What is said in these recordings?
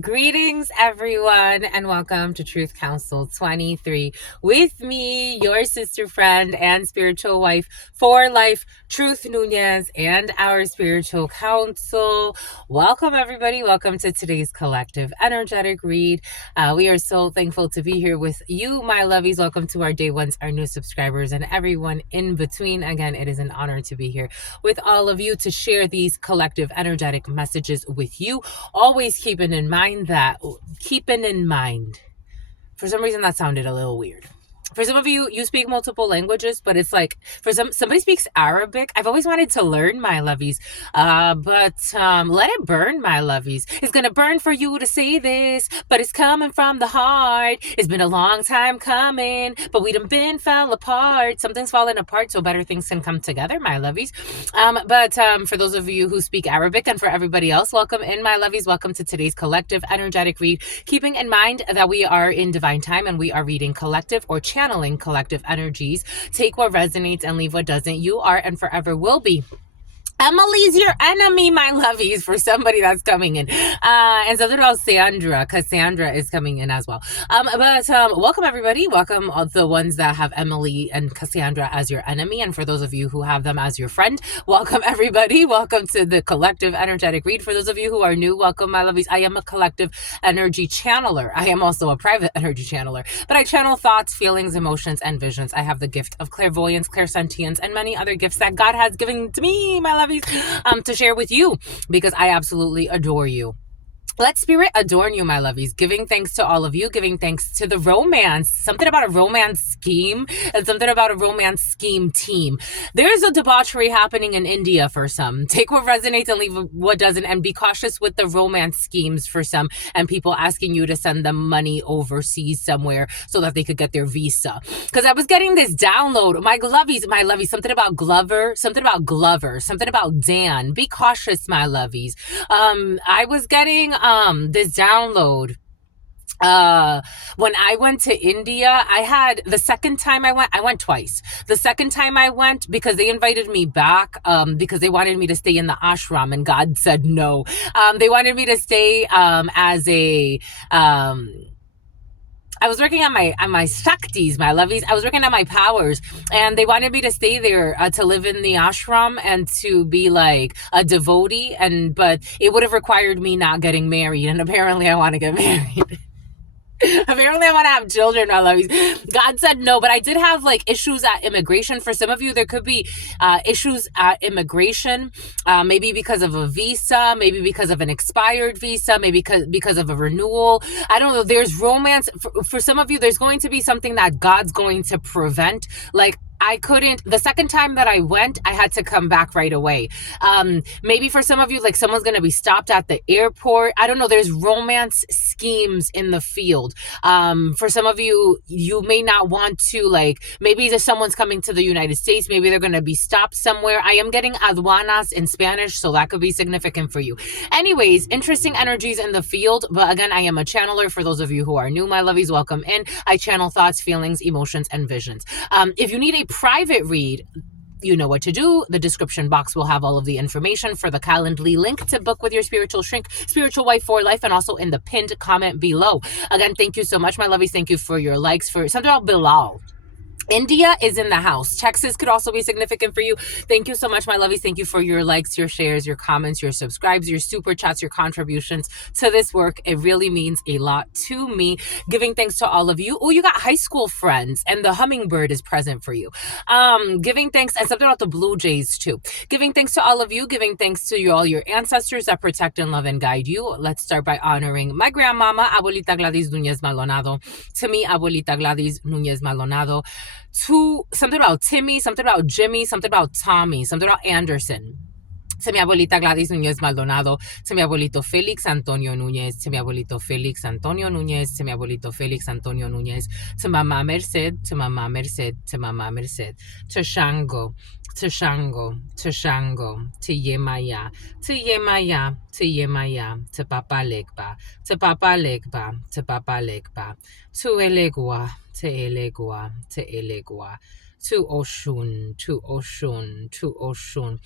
Greetings, everyone, and welcome to Truth Council 23 with me, your sister friend and spiritual wife for life, Truth Nunez, and our spiritual council. Welcome, everybody. Welcome to today's collective energetic read. We are so thankful to be here with you, my lovies. Welcome to our day ones, our new subscribers, and everyone in between. Again, it is an honor to be here with all of you to share these collective energetic messages with you. Always keeping in mind, for some reason that sounded a little weird. For some of you, you speak multiple languages, but it's like for somebody speaks Arabic. I've always wanted to learn, my lovies, but let it burn, my lovies. It's gonna burn for you to say this, but it's coming from the heart. It's been a long time coming, but we done been fell apart. Something's falling apart, so better things can come together, my lovies. But for those of you who speak Arabic, and for everybody else, welcome in, my lovies. Welcome to today's collective energetic read. Keeping in mind that we are in divine time and we are reading collective or channeling collective energies. Take what resonates and leave what doesn't. You are and forever will be Emily's your enemy, my lovies, for somebody that's coming in. And something about Sandra, because Sandra is coming in as well. But welcome, everybody. Welcome all the ones that have Emily and Cassandra as your enemy. And for those of you who have them as your friend, welcome, everybody. Welcome to the collective energetic read. For those of you who are new, welcome, my lovies. I am a collective energy channeler. I am also a private energy channeler, but I channel thoughts, feelings, emotions, and visions. I have the gift of clairvoyance, clairsentience, and many other gifts that God has given to me, my lovies, to share with you, because I absolutely adore you. Let spirit adorn you, my lovies. Giving thanks to all of you, giving thanks to the romance. Something about a romance scheme and something about a romance scheme team. There's a debauchery happening in India for some. Take what resonates and leave what doesn't, and be cautious with the romance schemes for some, and people asking you to send them money overseas somewhere so that they could get their visa. Because I was getting this download, my lovies, something about Glover, something about Dan. Be cautious, my lovies. I was getting this download when I went to India. I had the second time I went twice. The second time I went, because they invited me back, because they wanted me to stay in the ashram, and God said no. They wanted me to stay as a I was working on my shaktis, my lovies. I was working on my powers, and they wanted me to stay there to live in the ashram and to be like a devotee. But it would have required me not getting married, and apparently I want to get married. Apparently I want to have children, my lovies. God said no, but I did have like issues at immigration. For some of you, there could be issues at immigration, maybe because of a visa, maybe because of an expired visa, maybe because of a renewal. I don't know. There's romance. For some of you, there's going to be something that God's going to prevent. Like, I couldn't, the second time that I went, I had to come back right away. Maybe for some of you, like someone's going to be stopped at the airport. I don't know. There's romance schemes in the field. For some of you, you may not want to, like, maybe if someone's coming to the United States, maybe they're going to be stopped somewhere. I am getting aduanas in Spanish, so that could be significant for you. Anyways, interesting energies in the field. But again, I am a channeler. For those of you who are new, my lovies, welcome in. I channel thoughts, feelings, emotions, and visions. If you need a private read, you know what to do. The description box will have all of the information for the Calendly link to book with your spiritual shrink, spiritual wife for life, and also in the pinned comment below. Again, thank you so much, my lovies. Thank you for your likes. For something about Bilal. India is in the house. Texas could also be significant for you. Thank you so much, my lovies. Thank you for your likes, your shares, your comments, your subscribes, your super chats, your contributions to this work. It really means a lot to me. Giving thanks to all of you. Oh, you got high school friends, and the hummingbird is present for you. Giving thanks, and something about the Blue Jays too. Giving thanks to all of you. Giving thanks to all your ancestors that protect and love and guide you. Let's start by honoring my grandmama, Abuelita Gladys Núñez Maldonado. To me, Abuelita Gladys Núñez Maldonado. To something about Timmy, something about Jimmy, something about Tommy, something about Anderson. To mi abuelita Gladys Núñez Maldonado, to mi abuelito Felix Antonio Núñez, to mi abuelito Felix Antonio Núñez, to mi abuelito Felix Antonio Núñez, to Mamá Merced, to Mamá Merced, to Mamá Merced, to Shango, to Shango, to Shango, to Yemaya, to Yemaya, to Yemaya, to Papa Legba, to Papa Legba, to Papa Legba, to Elegua, to Elegua, to Elegua, To Oshun, to Oshun, to Oshun.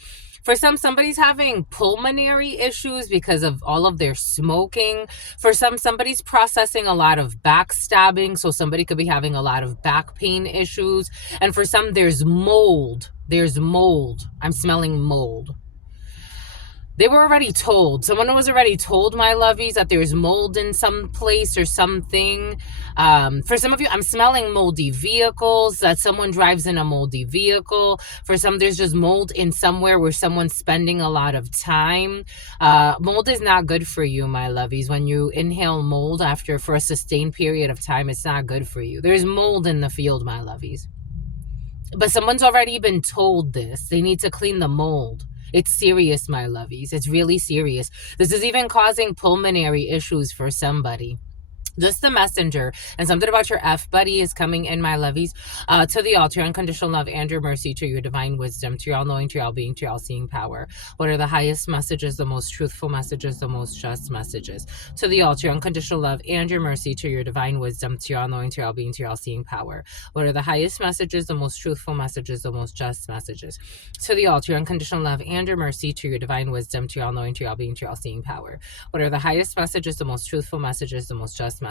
For some, somebody's having pulmonary issues because of all of their smoking. For some, somebody's processing a lot of backstabbing. So somebody could be having a lot of back pain issues. And for some, there's mold. There's mold. I'm smelling mold. They were already told. Someone was already told, my lovies, that there's mold in some place or something. For some of you, I'm smelling moldy vehicles, that someone drives in a moldy vehicle. For some, there's just mold in somewhere where someone's spending a lot of time. Mold is not good for you, my lovies. When you inhale mold for a sustained period of time, it's not good for you. There's mold in the field, my lovies. But someone's already been told this. They need to clean the mold. It's serious, my lovies. It's really serious. This is even causing pulmonary issues for somebody. Just the messenger. And something about your F buddy is coming in, my lovies. To the altar, unconditional love and your mercy, to your divine wisdom, to your all-knowing, to your all-being, to your all-seeing power. What are the highest messages, the most truthful messages, the most just messages? To the altar, unconditional love and your mercy, to your divine wisdom, to your all-knowing, to your all-being, to your all-seeing power. What are the highest messages, the most truthful messages, the most just messages? To the altar, unconditional love and your mercy, to your divine wisdom, to your all-knowing, to your all-being, to your all-seeing power. What are the highest messages, the most truthful messages, the most just messages?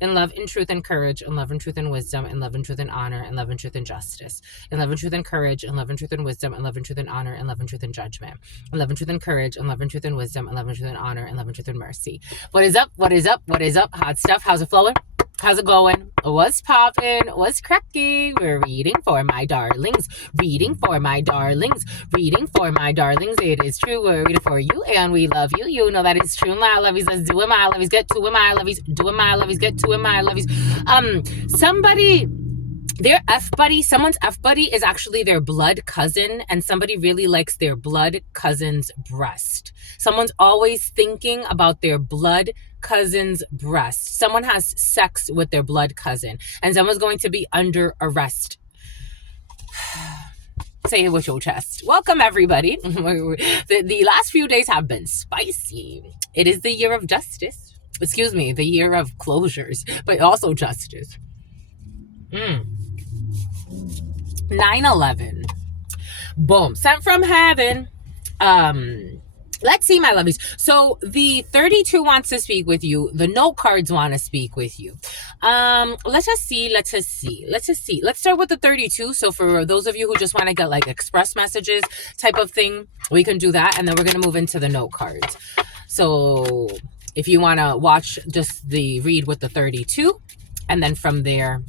In love, in truth, and courage, in love, and truth, and wisdom, in love, and truth, and honor, in love, and truth, and justice, in love, and truth, and courage, in love, and truth, and wisdom, in love, and truth, and honor, in love, and truth, and judgment, in love, and truth, and courage, in love, and truth, and wisdom, in love, and truth, and honor, in love, and truth, and mercy. What is up? What is up? What is up? Hot stuff. How's it flowing? How's it going? What's popping? What's cracking? We're reading for my darlings. Reading for my darlings. Reading for my darlings. It is true. We're reading for you and we love you. You know that it's true. My lovies. Let's do it, my lovies. Get to it, my lovies. Do it, my lovies. Get to it, my lovies. Somebody... Their F buddy, someone's F buddy is actually their blood cousin, and somebody really likes their blood cousin's breast. Someone's always thinking about their blood cousin's breast. Someone has sex with their blood cousin, and someone's going to be under arrest. Say it with your chest. Welcome, everybody. The last few days have been spicy. It is the year of justice. Excuse me, the year of closures, but also justice. 9/11. Boom. Sent from heaven. Let's see, my lovies. So the 32 wants to speak with you. The note cards want to speak with you. Let's just see. Let's start with the 32. So for those of you who just want to get like express messages type of thing, we can do that. And then we're going to move into the note cards. So if you want to watch just the read with the 32, and then from there,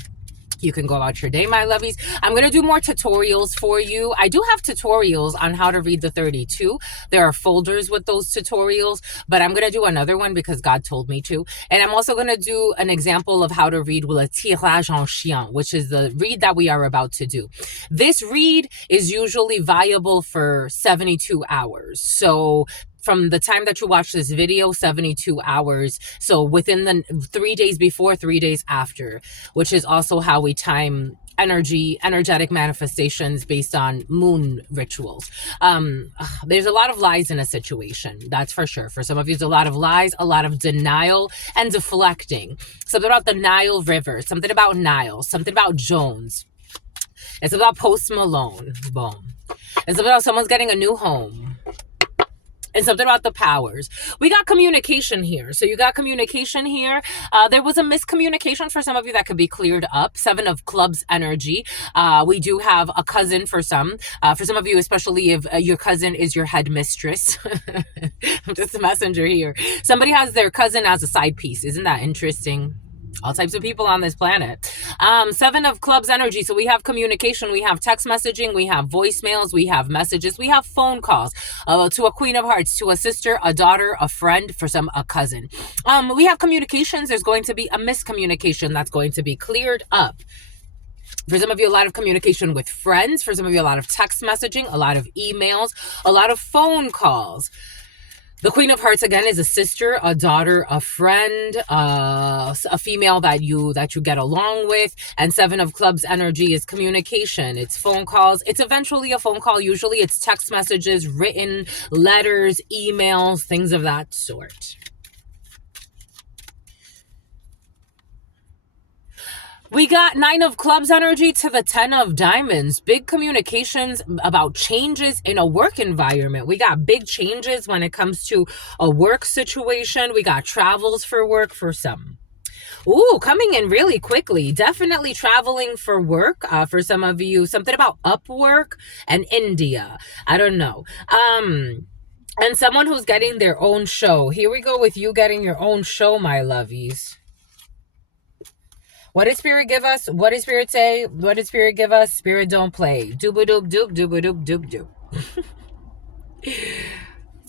you can go about your day, my lovies. I'm going to do more tutorials for you. I do have tutorials on how to read the 32. There are folders with those tutorials, but I'm going to do another one because God told me to. And I'm also going to do an example of how to read with a tirage en chien, which is the read that we are about to do. This read is usually viable for 72 hours. So from the time that you watch this video, 72 hours. So within the 3 days before, 3 days after, which is also how we time energetic manifestations based on moon rituals. There's a lot of lies in a situation. That's for sure. For some of you, there's a lot of lies, a lot of denial and deflecting. Something about the Nile River, something about Nile, something about Jones. It's about Post Malone. Boom. It's about someone's getting a new home. And something about the powers. We got communication here. So you got communication here. There was a miscommunication for some of you that could be cleared up. 7 of clubs energy. We do have a cousin for some. For some of you, especially if your cousin is your head mistress. I'm just a messenger here. Somebody has their cousin as a side piece. Isn't that interesting? All types of people on this planet. 7 of clubs energy. So we have communication, we have text messaging, we have voicemails, we have messages, we have phone calls to a queen of hearts, to a sister, a daughter, a friend, for some, a cousin. We have communications. There's going to be a miscommunication that's going to be cleared up. For some of you, a lot of communication with friends. For some of you, a lot of text messaging, a lot of emails, a lot of phone calls. The Queen of Hearts, again, is a sister, a daughter, a friend, a female that you get along with. And 7 of Clubs energy is communication. It's phone calls. It's eventually a phone call. Usually it's text messages, written letters, emails, things of that sort. We got Nine of Clubs energy to the Ten of Diamonds. Big communications about changes in a work environment. We got big changes when it comes to a work situation. We got travels for work for some. Ooh, coming in really quickly. Definitely traveling for work. For some of you, something about Upwork and India. I don't know. And someone who's getting their own show. Here we go with you getting your own show, my lovies. What did Spirit give us? What did Spirit say? What did Spirit give us? Spirit don't play. Dooba-doop, doop, dooba-doop, doop, doop.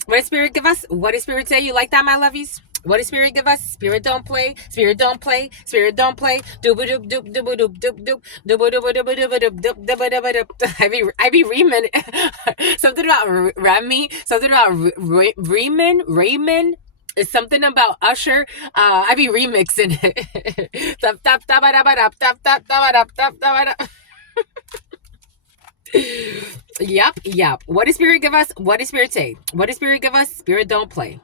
What did Spirit give us? What did Spirit say? You like that, my lovies? What did Spirit give us? Spirit don't play. Spirit don't play. Spirit don't play. Dooba-doop, doop, dooba-doop, doop, doop. Dooba-dooba-dooba-dooba-doop, doop, dooba-dooba-doop. I be reaming. Something about Remy. Something about Raymond. It's something about Usher. I be remixing it. Tap, tap, tap, tap, tap, tap, tap, tap, tap, tap. Yep. What does Spirit give us? What does Spirit say? What does Spirit give us? Spirit don't play.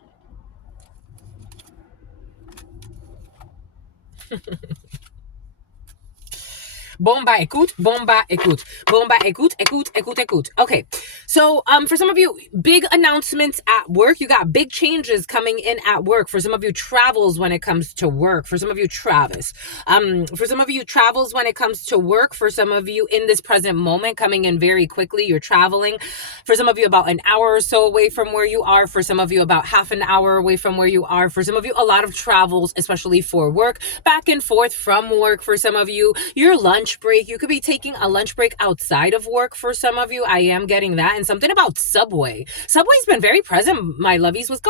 Bomba, écoute, bomba, écoute. Bomba, écoute, écoute, écoute, écoute. Okay. So, for some of you, big announcements at work. You got big changes coming in at work. For some of you, travels when it comes to work. For some of you, Travis. For some of you, travels when it comes to work. For some of you, in this present moment, coming in very quickly, you're traveling. For some of you, about an hour or so away from where you are. For some of you, about half an hour away from where you are. For some of you, a lot of travels, especially for work, back and forth from work. For some of you, your lunch break. You could be taking a lunch break outside of work. For some of you, I am getting that. And something about Subway. Subway's been very present, my lovies. With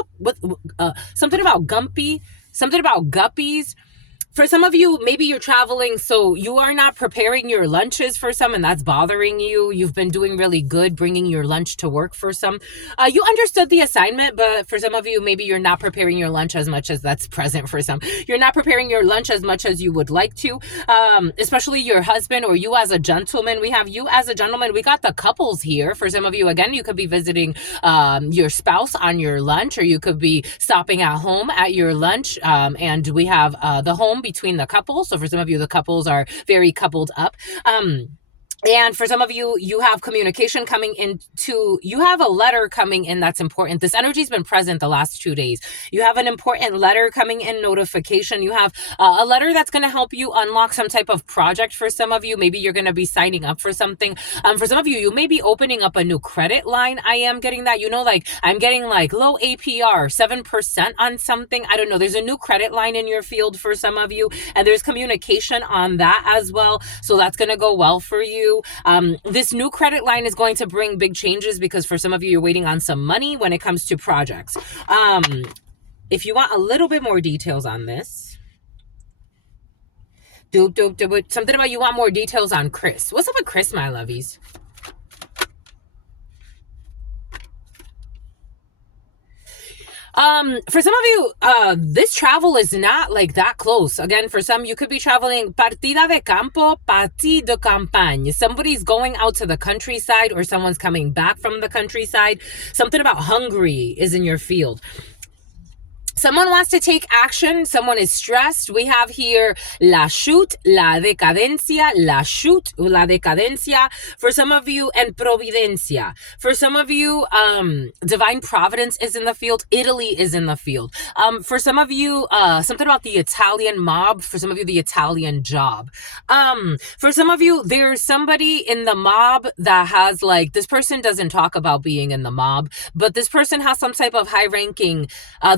something about Gumpy, something about Guppies. For some of you, maybe you're traveling, so you are not preparing your lunches for some, and that's bothering you. You've been doing really good bringing your lunch to work for some. You understood the assignment, but for some of you, maybe you're not preparing your lunch as much as that's present for some. You're not preparing your lunch as much as you would like to, especially your husband or you as a gentleman. We have you as a gentleman. We got the couples here. For some of you, again, you could be visiting your spouse on your lunch, or you could be stopping at home at your lunch, and we have the home between the couples. So for some of you, the couples are very coupled up. And for some of you, you have communication coming into, you have a letter coming in that's important. This energy's been present the last 2 days. You have an important letter coming in, notification. You have a letter that's going to help you unlock some type of project for some of you. Maybe you're going to be signing up for something. For some of you, you may be opening up a new credit line. I am getting that, like I'm getting like low APR, 7% on something. I don't know. There's a new credit line in your field for some of you, and there's communication on that as well. So that's going to go well for you. This new credit line is going to bring big changes because for some of you, you're waiting on some money when it comes to projects. If you want a little bit more details on this, something about you want more details on Chris. What's up with Chris, my lovies? For some of you, this travel is not like that close. Again, for some, you could be traveling partida de campo, partie de campagne. Somebody's going out to the countryside or someone's coming back from the countryside. Something about Hungary is in your field. Someone wants to take action. Someone is stressed. We have here la chute, la decadencia, la chute, la decadencia. For some of you, and providencia. For some of you, divine providence is in the field. Italy is in the field. For some of you, something about the Italian mob. For some of you, the Italian job. For some of you, there's somebody in the mob that has this person doesn't talk about being in the mob, but this person has some type of high ranking,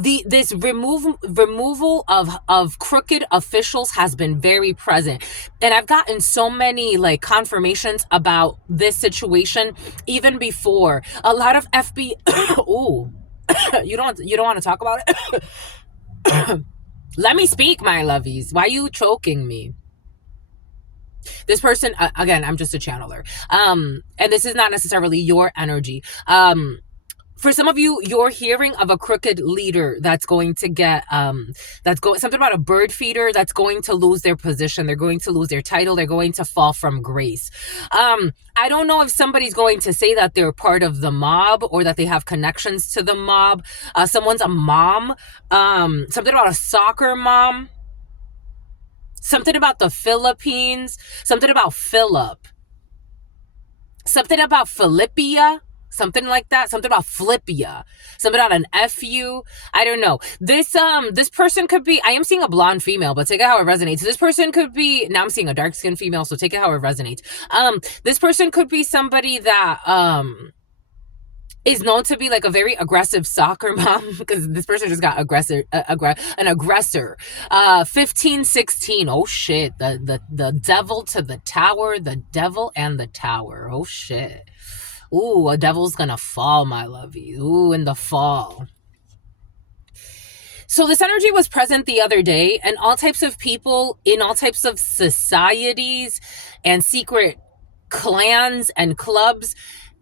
this removal of crooked officials has been very present. And I've gotten so many confirmations about this situation even before. A lot of FBI. Ooh. you don't want to talk about it? Let me speak, my lovies. Why are you choking me? This person, again, I'm just a channeler. And this is not necessarily your energy. For some of you, you're hearing of a crooked leader that's going to get, something about a bird feeder that's going to lose their position. They're going to lose their title. They're going to fall from grace. I don't know if somebody's going to say that they're part of the mob or that they have connections to the mob. Someone's a mom, something about a soccer mom. something about the Philippines, something about Philip, something about Philippia, something like that, something about Flippia, something about an FU. I don't know. This person could be, I am seeing a blonde female, but take it how it resonates. This person could be, now I'm seeing a dark skinned female, so take it how it resonates. This person could be somebody that is known to be like a very aggressive soccer mom, because this person just got an aggressor. 15, 16. Oh shit. The devil to the tower, the devil and the tower. Oh shit. Ooh, a devil's gonna fall, my lovey. Ooh, in the fall. So this energy was present the other day, and all types of people in all types of societies and secret clans and clubs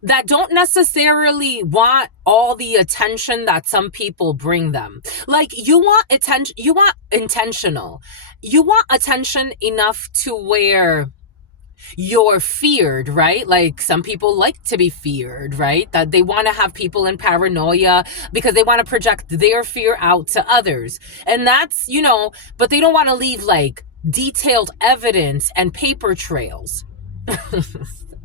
that don't necessarily want all the attention that some people bring them. Like, you want attention, you want intentional. You want attention enough to where you're feared, right? Like, some people like to be feared, right? That they want to have people in paranoia because they want to project their fear out to others. And that's, but they don't want to leave like detailed evidence and paper trails.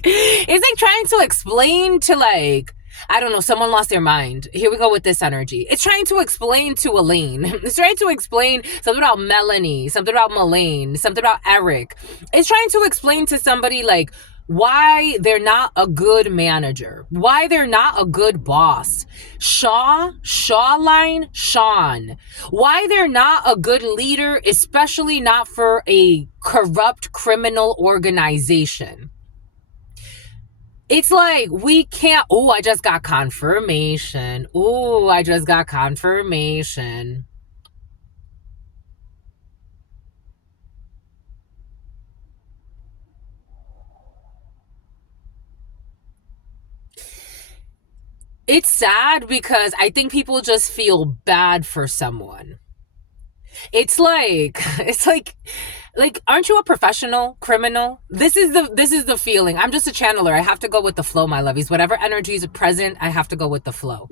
It's like trying to explain to, like, I don't know, someone lost their mind. Here we go with this energy. It's trying to explain to Elaine. It's trying to explain something about Melanie, something about Melaine, something about Eric. It's trying to explain to somebody, like, why they're not a good manager, why they're not a good boss. Shawline, Sean. Why they're not a good leader, especially not for a corrupt criminal organization. It's like, we can't, oh, I just got confirmation. Oh, I just got confirmation. It's sad because I think people just feel bad for someone. It's like, aren't you a professional criminal? This is the feeling. I'm just a channeler. I have to go with the flow, my lovies. Whatever energy is present, I have to go with the flow.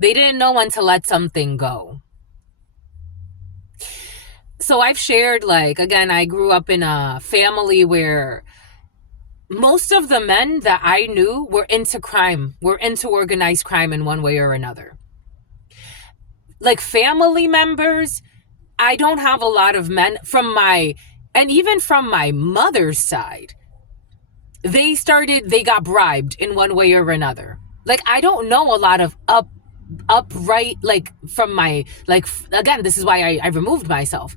They didn't know when to let something go. So I've shared, like, again, I grew up in a family where most of the men that I knew were into crime, were into organized crime in one way or another. Like, family members, I don't have a lot of men and even from my mother's side, they got bribed in one way or another. Like, I don't know a lot of upright, like, from my, like, again, this is why I removed myself.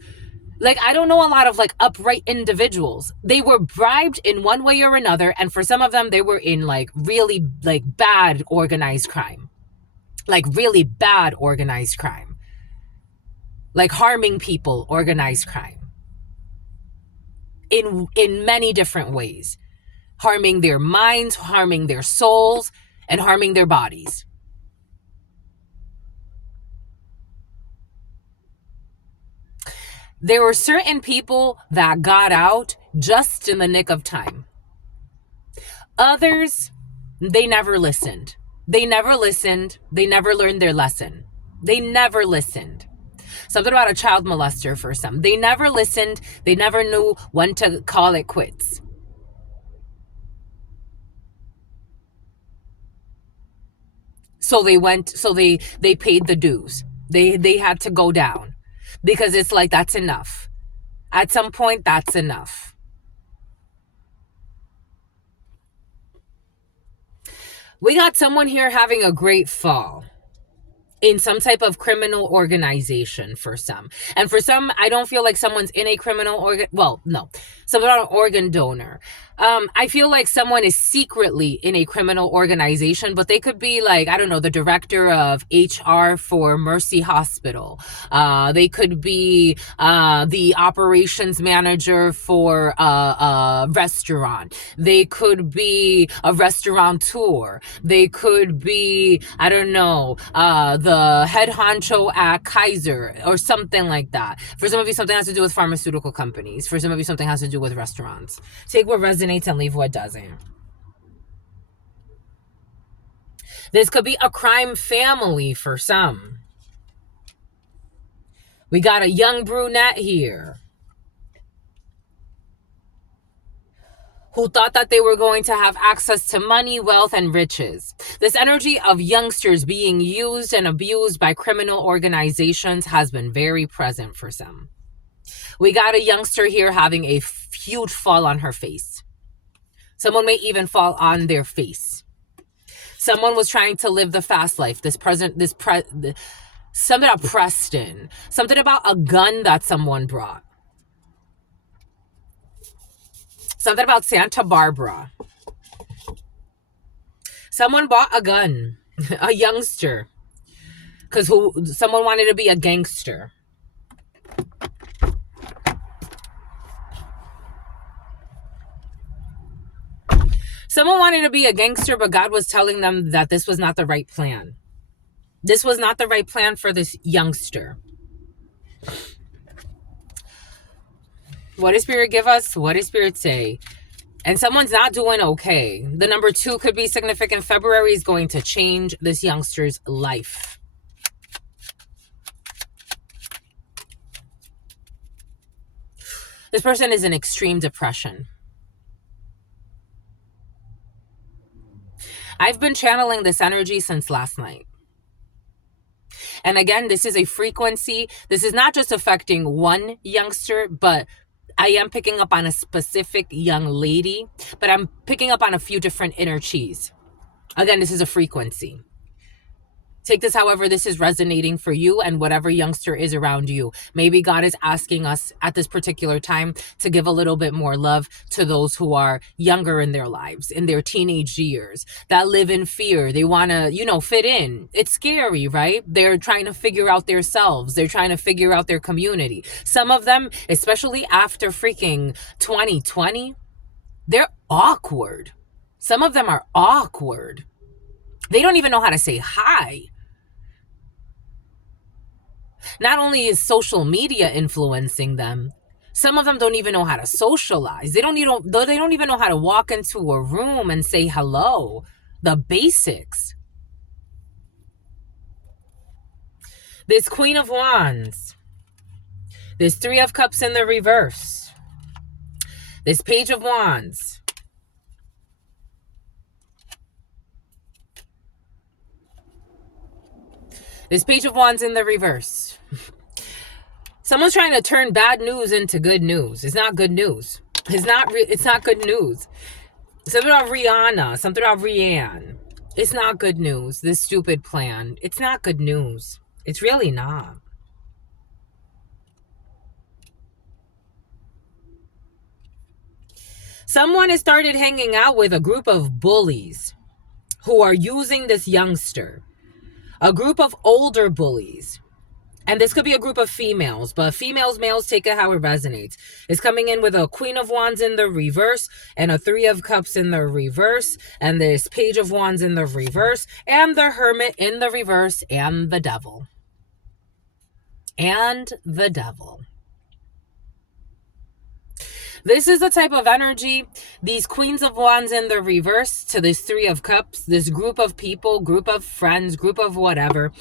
Like, I don't know a lot of, like, upright individuals. They were bribed in one way or another, and for some of them, they were in, like, really, like, bad organized crime. Like, really bad organized crime. Like, harming people, organized crime. In many different ways. Harming their minds, harming their souls, and harming their bodies. There were certain people that got out just in the nick of time. Others, they never listened. They never listened. They never learned their lesson. They never listened. Something about a child molester for some. They never listened. They never knew when to call it quits. So they paid the dues. They had to go down. Because it's like, that's enough. At some point, that's enough. We got someone here having a great fall in some type of criminal organization for some. And for some, I don't feel like someone's in a criminal someone about an organ donor. I feel like someone is secretly in a criminal organization, but they could be like, I don't know, the director of HR for Mercy Hospital. They could be the operations manager for a restaurant. They could be a restaurateur. They could be, I don't know, the head honcho at Kaiser or something like that. For some of you, something has to do with pharmaceutical companies. For some of you, something has to do with restaurants. Take what resonates and leave what doesn't. This could be a crime family for some. We got a young brunette here who thought that they were going to have access to money, wealth, and riches. This energy of youngsters being used and abused by criminal organizations has been very present for some. We got a youngster here having a huge fall on her face. Someone may even fall on their face. Someone was trying to live the fast life. Something about Preston. Something about a gun that someone brought. Something about Santa Barbara. Someone bought a gun. A youngster. Because someone wanted to be a gangster. Someone wanted to be a gangster, but God was telling them that this was not the right plan. This was not the right plan for this youngster. What does Spirit give us? What does Spirit say? And someone's not doing okay. The number 2 could be significant. February is going to change this youngster's life. This person is in extreme depression. I've been channeling this energy since last night. And again, this is a frequency. This is not just affecting one youngster, but I am picking up on a specific young lady, but I'm picking up on a few different inner cheese. Again, this is a frequency. Take this however this is resonating for you and whatever youngster is around you. Maybe God is asking us at this particular time to give a little bit more love to those who are younger in their lives, in their teenage years, that live in fear. They want to, fit in. It's scary, right? They're trying to figure out their selves. They're trying to figure out their community. Some of them, especially after freaking 2020, they're awkward. Some of them are awkward. They don't even know how to say hi. Not only is social media influencing them, some of them don't even know how to socialize. They don't even know how to walk into a room and say hello. The basics. This Queen of Wands. This 3 of Cups in the reverse. This Page of Wands. This Page of Wands in the reverse. Someone's trying to turn bad news into good news. It's not good news. It's not good news. Something about Rihanna. Something about Rihanna. It's not good news. This stupid plan. It's not good news. It's really not. Someone has started hanging out with a group of bullies who are using this youngster. A group of older bullies. And this could be a group of females, but females, males, take it how it resonates. It's coming in with a Queen of Wands in the reverse and a 3 of Cups in the reverse and this Page of Wands in the reverse and the Hermit in the reverse and the Devil. And the Devil. This is the type of energy, these Queens of Wands in the reverse to this 3 of Cups, this group of people, group of friends, group of whatever.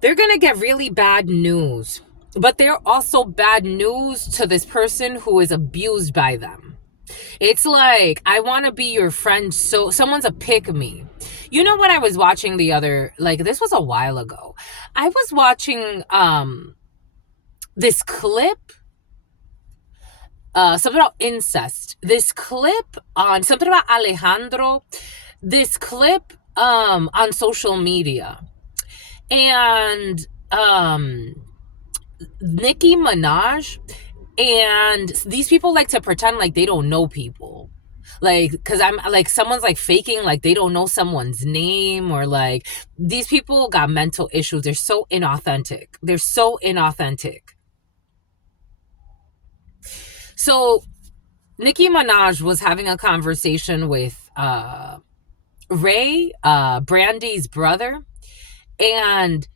They're going to get really bad news, but they're also bad news to this person who is abused by them. It's like, I want to be your friend, so someone's a pick-me. You know what I was watching this was a while ago. I was watching this clip, something about incest. This clip on something about Alejandro. This clip on social media. And Nicki Minaj, and these people like to pretend like they don't know people. Like, because I'm like, someone's like faking like they don't know someone's name, or like these people got mental issues. They're so inauthentic. So Nicki Minaj was having a conversation with Ray, Brandy's brother. And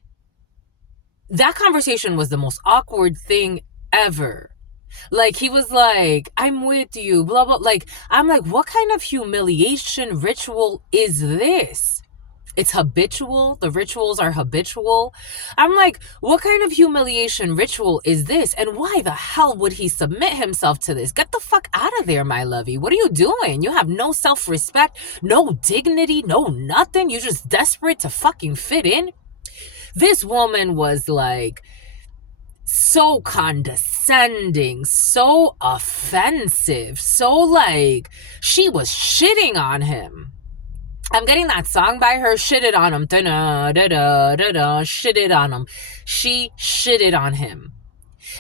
that conversation was the most awkward thing ever. Like, he was like, I'm with you, blah, blah. Like, I'm like, what kind of humiliation ritual is this? It's habitual. The rituals are habitual. I'm like, what kind of humiliation ritual is this? And why the hell would he submit himself to this? Get the fuck out of there, my lovey. What are you doing? You have no self-respect, no dignity, no nothing. You're just desperate to fucking fit in. This woman was like so condescending, so offensive, so like she was shitting on him. I'm getting that song by her, shitted on him. Da-da, da-da, da-da, shitted on him. She shitted on him.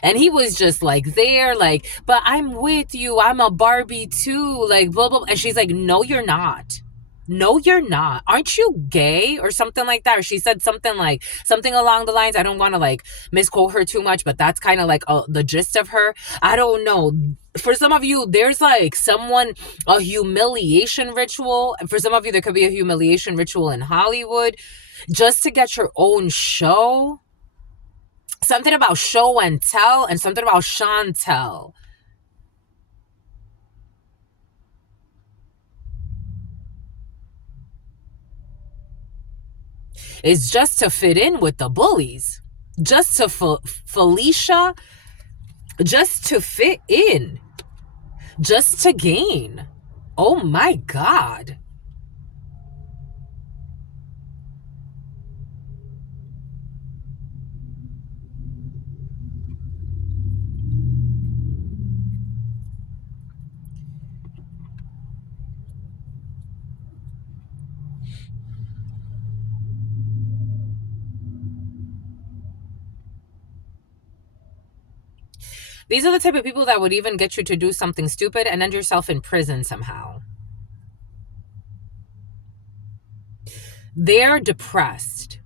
And he was just like there, like, but I'm with you. I'm a Barbie too. Like, blah, blah, blah. And she's like, no, you're not. No, you're not. Aren't you gay? Or something like that. Or she said something along the lines. I don't want to like misquote her too much, but that's kind of like the gist of her. I don't know. For some of you, there's like a humiliation ritual. For some of you, there could be a humiliation ritual in Hollywood just to get your own show. Something about show and tell and something about Chantel. It's just to fit in with the bullies. Just to Felicia, just to fit in. Just to gain. Oh my God. These are the type of people that would even get you to do something stupid and end yourself in prison somehow. They're depressed.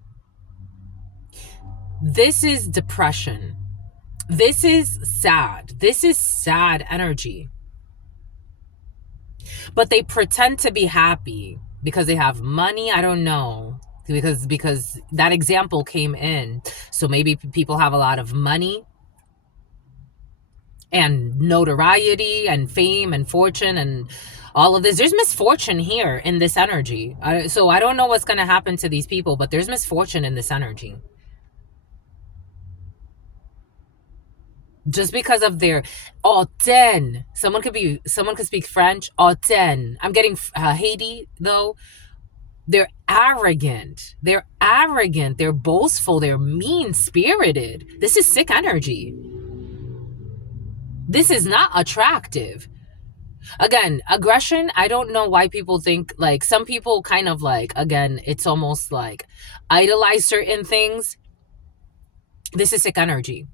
This is depression. This is sad. This is sad energy. But they pretend to be happy because they have money. I don't know. Because that example came in. So maybe people have a lot of money and notoriety and fame and fortune and all of this. There's misfortune here in this energy. So I don't know what's going to happen to these people, but there's misfortune in this energy. Just because of their hautaine. Someone could speak French. Hautaine. I'm getting Haiti though. They're arrogant. They're arrogant. They're boastful. They're mean-spirited. This is sick energy. This is not attractive. Again, aggression, I don't know why people think, like, some people kind of like, again, it's almost like idolize certain things. This is sick energy.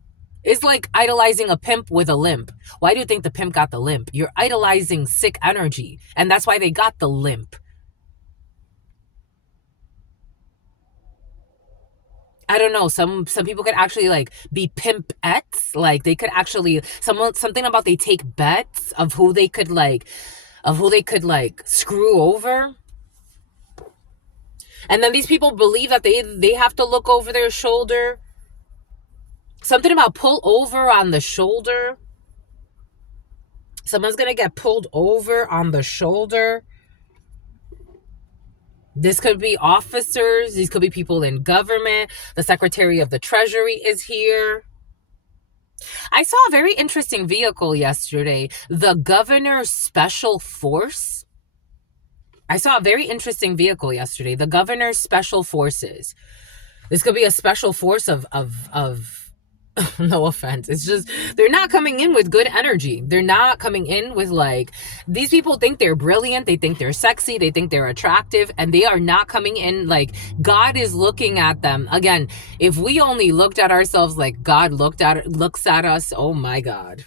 It's like idolizing a pimp with a limp. Why do you think the pimp got the limp? You're idolizing sick energy, and that's why they got the limp. I don't know. Some people could actually like be pimpettes. Like they could actually something about they take bets of who they could like screw over. And then these people believe that they have to look over their shoulder. Something about pull over on the shoulder. Someone's gonna get pulled over on the shoulder. This could be officers. These could be people in government. The Secretary of the Treasury is here. I saw a very interesting vehicle yesterday. The Governor's Special Force. I saw a very interesting vehicle yesterday. The Governor's Special Forces. This could be a special force of no offense. It's just, they're not coming in with good energy. They're not coming in with like, these people think they're brilliant. They think they're sexy. They think they're attractive. And they are not coming in like God is looking at them. Again, if we only looked at ourselves like God looks at us, oh my God.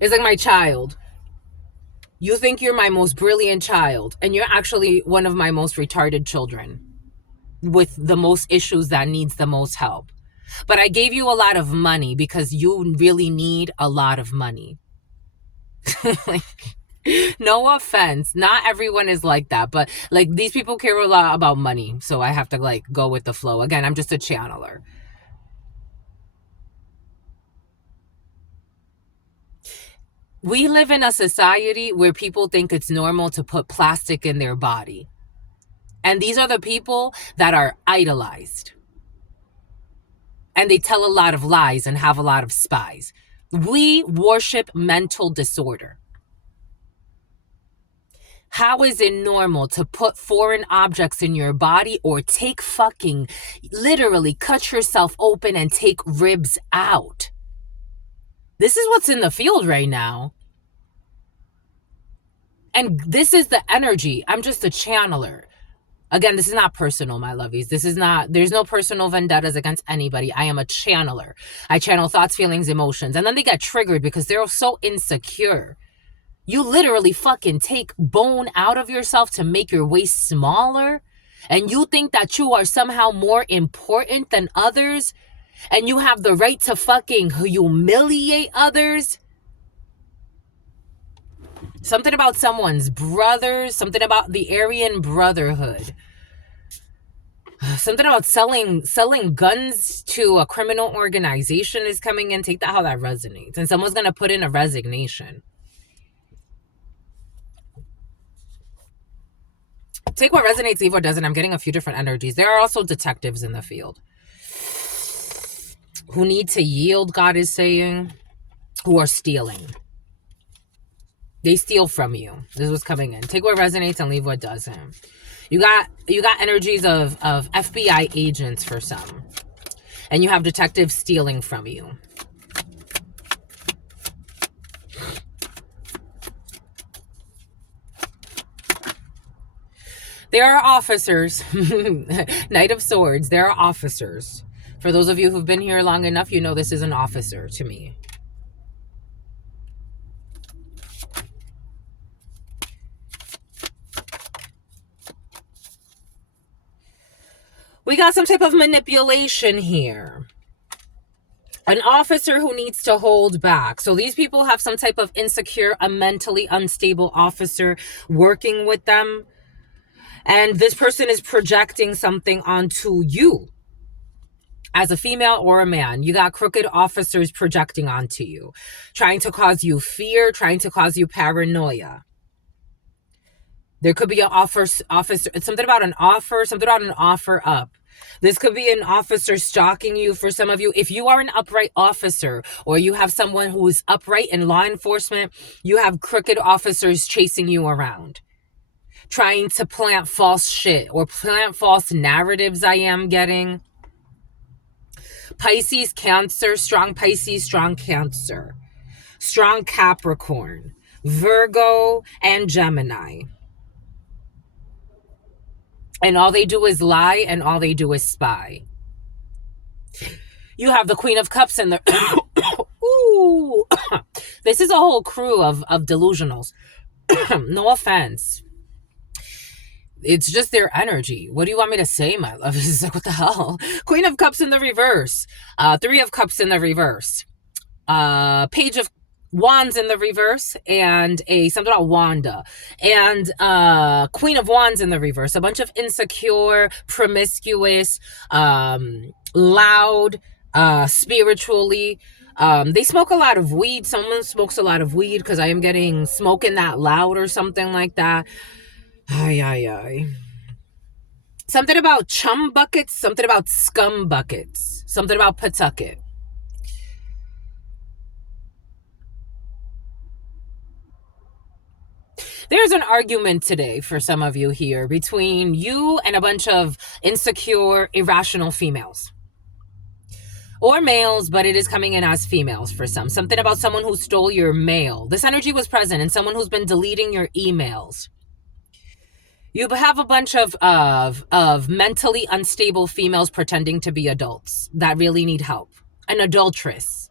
It's like my child. You think you're my most brilliant child, and you're actually one of my most retarded children with the most issues that needs the most help. But I gave you a lot of money because you really need a lot of money. Like, no offense. Not everyone is like that. But like these people care a lot about money. So I have to like go with the flow. Again, I'm just a channeler. We live in a society where people think it's normal to put plastic in their body. And these are the people that are idolized. And they tell a lot of lies and have a lot of spies. We worship mental disorder. How is it normal to put foreign objects in your body or take fucking, literally cut yourself open and take ribs out? This is what's in the field right now. And this is the energy. I'm just a channeler. Again, this is not personal, my lovies. There's no personal vendettas against anybody. I am a channeler. I channel thoughts, feelings, emotions. And then they get triggered because they're so insecure. You literally fucking take bone out of yourself to make your waist smaller. And you think that you are somehow more important than others. And you have the right to fucking humiliate others. Something about someone's brothers. Something about the Aryan Brotherhood. Something about selling guns to a criminal organization is coming in. Take that how that resonates. And someone's going to put in a resignation. Take what resonates, leave what doesn't. I'm getting a few different energies. There are also detectives in the field who need to yield, God is saying, who are stealing. They steal from you. This is what's coming in. Take what resonates and leave what doesn't. You got energies of FBI agents for some. And you have detectives stealing from you. There are officers. Knight of Swords. There are officers. For those of you who've been here long enough, you know this is an officer to me. We got some type of manipulation here. An officer who needs to hold back. So these people have some type of insecure, a mentally unstable officer working with them. And this person is projecting something onto you. As a female or a man, you got crooked officers projecting onto you. Trying to cause you fear, trying to cause you paranoia. There could be an officer, something about an offer up. This could be an officer stalking you for some of you. If you are an upright officer or you have someone who is upright in law enforcement, you have crooked officers chasing you around. Trying to plant false shit or plant false narratives I am getting. Pisces, Cancer, strong Pisces, strong Cancer. Strong Capricorn, Virgo, and Gemini. And all they do is lie and all they do is spy. You have the Queen of Cups in the... Ooh. This is a whole crew of delusionals. No offense. It's just their energy. What do you want me to say, my love? It's like, what the hell? Queen of Cups in the reverse. Three of Cups in the reverse. Page of Wands in the reverse, and something about Wanda, and Queen of Wands in the reverse. A bunch of insecure, promiscuous, loud, spiritually. They smoke a lot of weed. Someone smokes a lot of weed because I am getting smoking that loud or something like that. Ay. Something about chum buckets, something about scum buckets, something about Pawtucket. There's an argument today for some of you here between you and a bunch of insecure, irrational females. Or males, but it is coming in as females for some. Something about someone who stole your mail. This energy was present in someone who's been deleting your emails. You have a bunch of mentally unstable females pretending to be adults that really need help. An adulteress.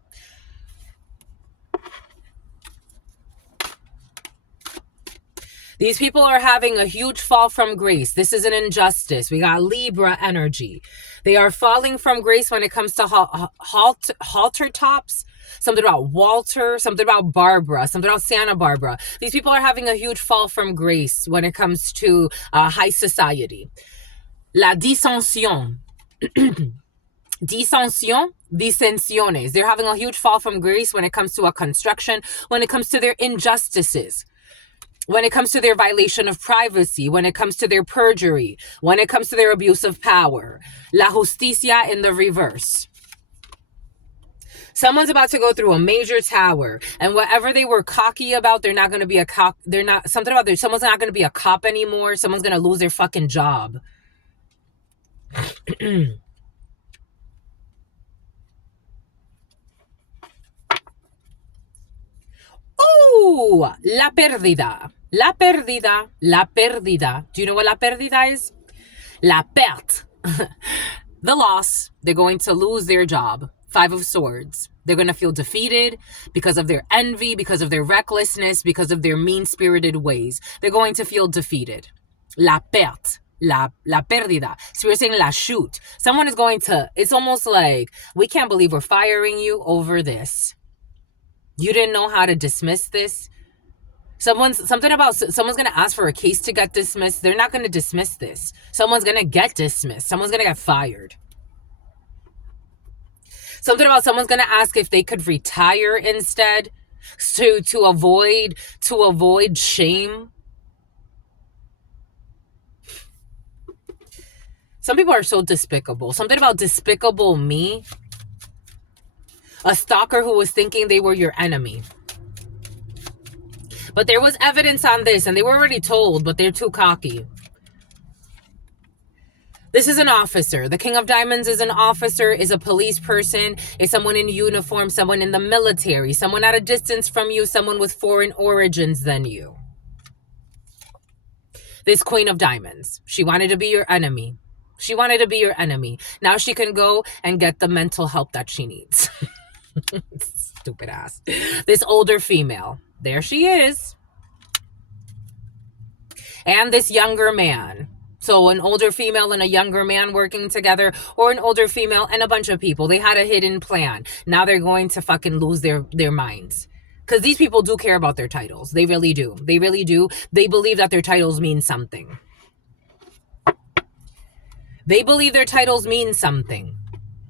These people are having a huge fall from grace. This is an injustice. We got Libra energy. They are falling from grace when it comes to halter tops. Something about Walter, something about Barbara, something about Santa Barbara. These people are having a huge fall from grace when it comes to high society. La dissension. Disensiones. They're having a huge fall from grace when it comes to a construction, when it comes to their injustices, when it comes to their violation of privacy, when it comes to their perjury, when it comes to their abuse of power. La justicia in the reverse. Someone's about to go through a major tower, and whatever they were cocky about, they're not going to be a cop. They're not, something about there. Someone's not going to be a cop anymore. Someone's going to lose their fucking job. Oh, la pérdida. La pérdida. La pérdida. Do you know what la pérdida is? La perte. The loss. They're going to lose their job. 5 of Swords. They're going to feel defeated because of their envy, because of their recklessness, because of their mean-spirited ways. They're going to feel defeated. La perte. La pérdida. So we're saying la chute. Someone is going to, it's almost like, we can't believe we're firing you over this. You didn't know how to dismiss this. Someone's going to ask for a case to get dismissed. They're not going to dismiss this. Someone's going to get dismissed. Someone's going to get fired. Something about someone's going to ask if they could retire instead to avoid shame. Some people are so despicable. Something about Despicable Me. A stalker who was thinking they were your enemy. But there was evidence on this, and they were already told, but they're too cocky. This is an officer. The King of Diamonds is an officer, is a police person, is someone in uniform, someone in the military, someone at a distance from you, someone with foreign origins than you. This Queen of Diamonds, she wanted to be your enemy. She wanted to be your enemy. Now she can go and get the mental help that she needs. Stupid ass. This older female. There she is. And this younger man. So an older female and a younger man working together, or an older female and a bunch of people. They had a hidden plan. Now they're going to fucking lose their minds. Because these people do care about their titles. They really do. They really do. They believe that their titles mean something. They believe their titles mean something.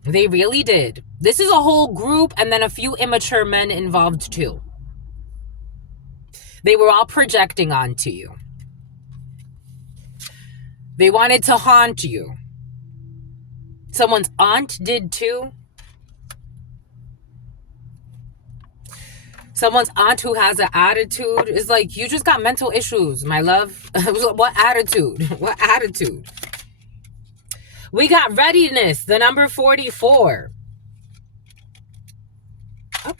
They really did. This is a whole group and then a few immature men involved too. They were all projecting onto you. They wanted to haunt you. Someone's aunt did too. Someone's aunt who has an attitude is like, you just got mental issues, my love. What attitude? What attitude? We got readiness, the number 44. Oh.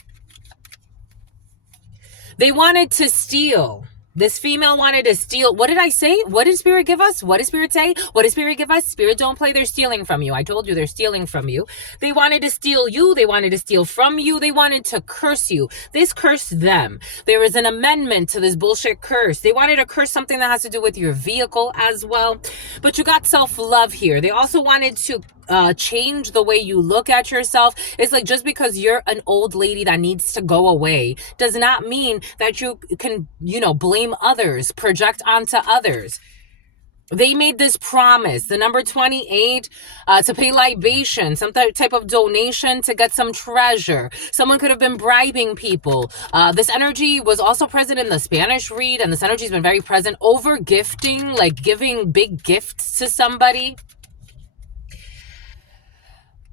They wanted to steal. This female wanted to steal. What did I say? What did Spirit give us? What did Spirit say? What did Spirit give us? Spirit don't play. They're stealing from you. I told you they're stealing from you. They wanted to steal you. They wanted to steal from you. They wanted to curse you. This cursed them. There is an amendment to this bullshit curse. They wanted to curse something that has to do with your vehicle as well. But you got self-love here. They also wanted to change the way you look at yourself. It's like, just because you're an old lady that needs to go away does not mean that you can, blame others, project onto others. They made this promise, the number 28, to pay libation, some type of donation to get some treasure. Someone could have been bribing people. This energy was also present in the Spanish read, and this energy has been very present. Over gifting, like giving big gifts to somebody.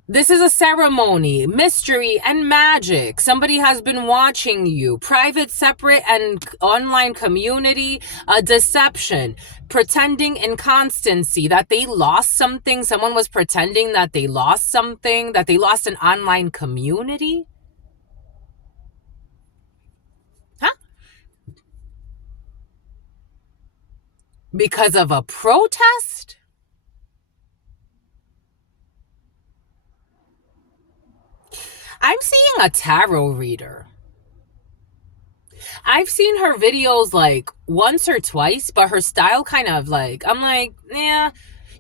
This is a ceremony, mystery, and magic. Somebody has been watching you. Private, separate, and online community. A deception. Pretending inconstancy. That they lost something. Someone was pretending that they lost something. That they lost an online community. Huh? Because of a protest? I'm seeing a tarot reader. I've seen her videos like once or twice, but her style kind of like, I'm like, yeah,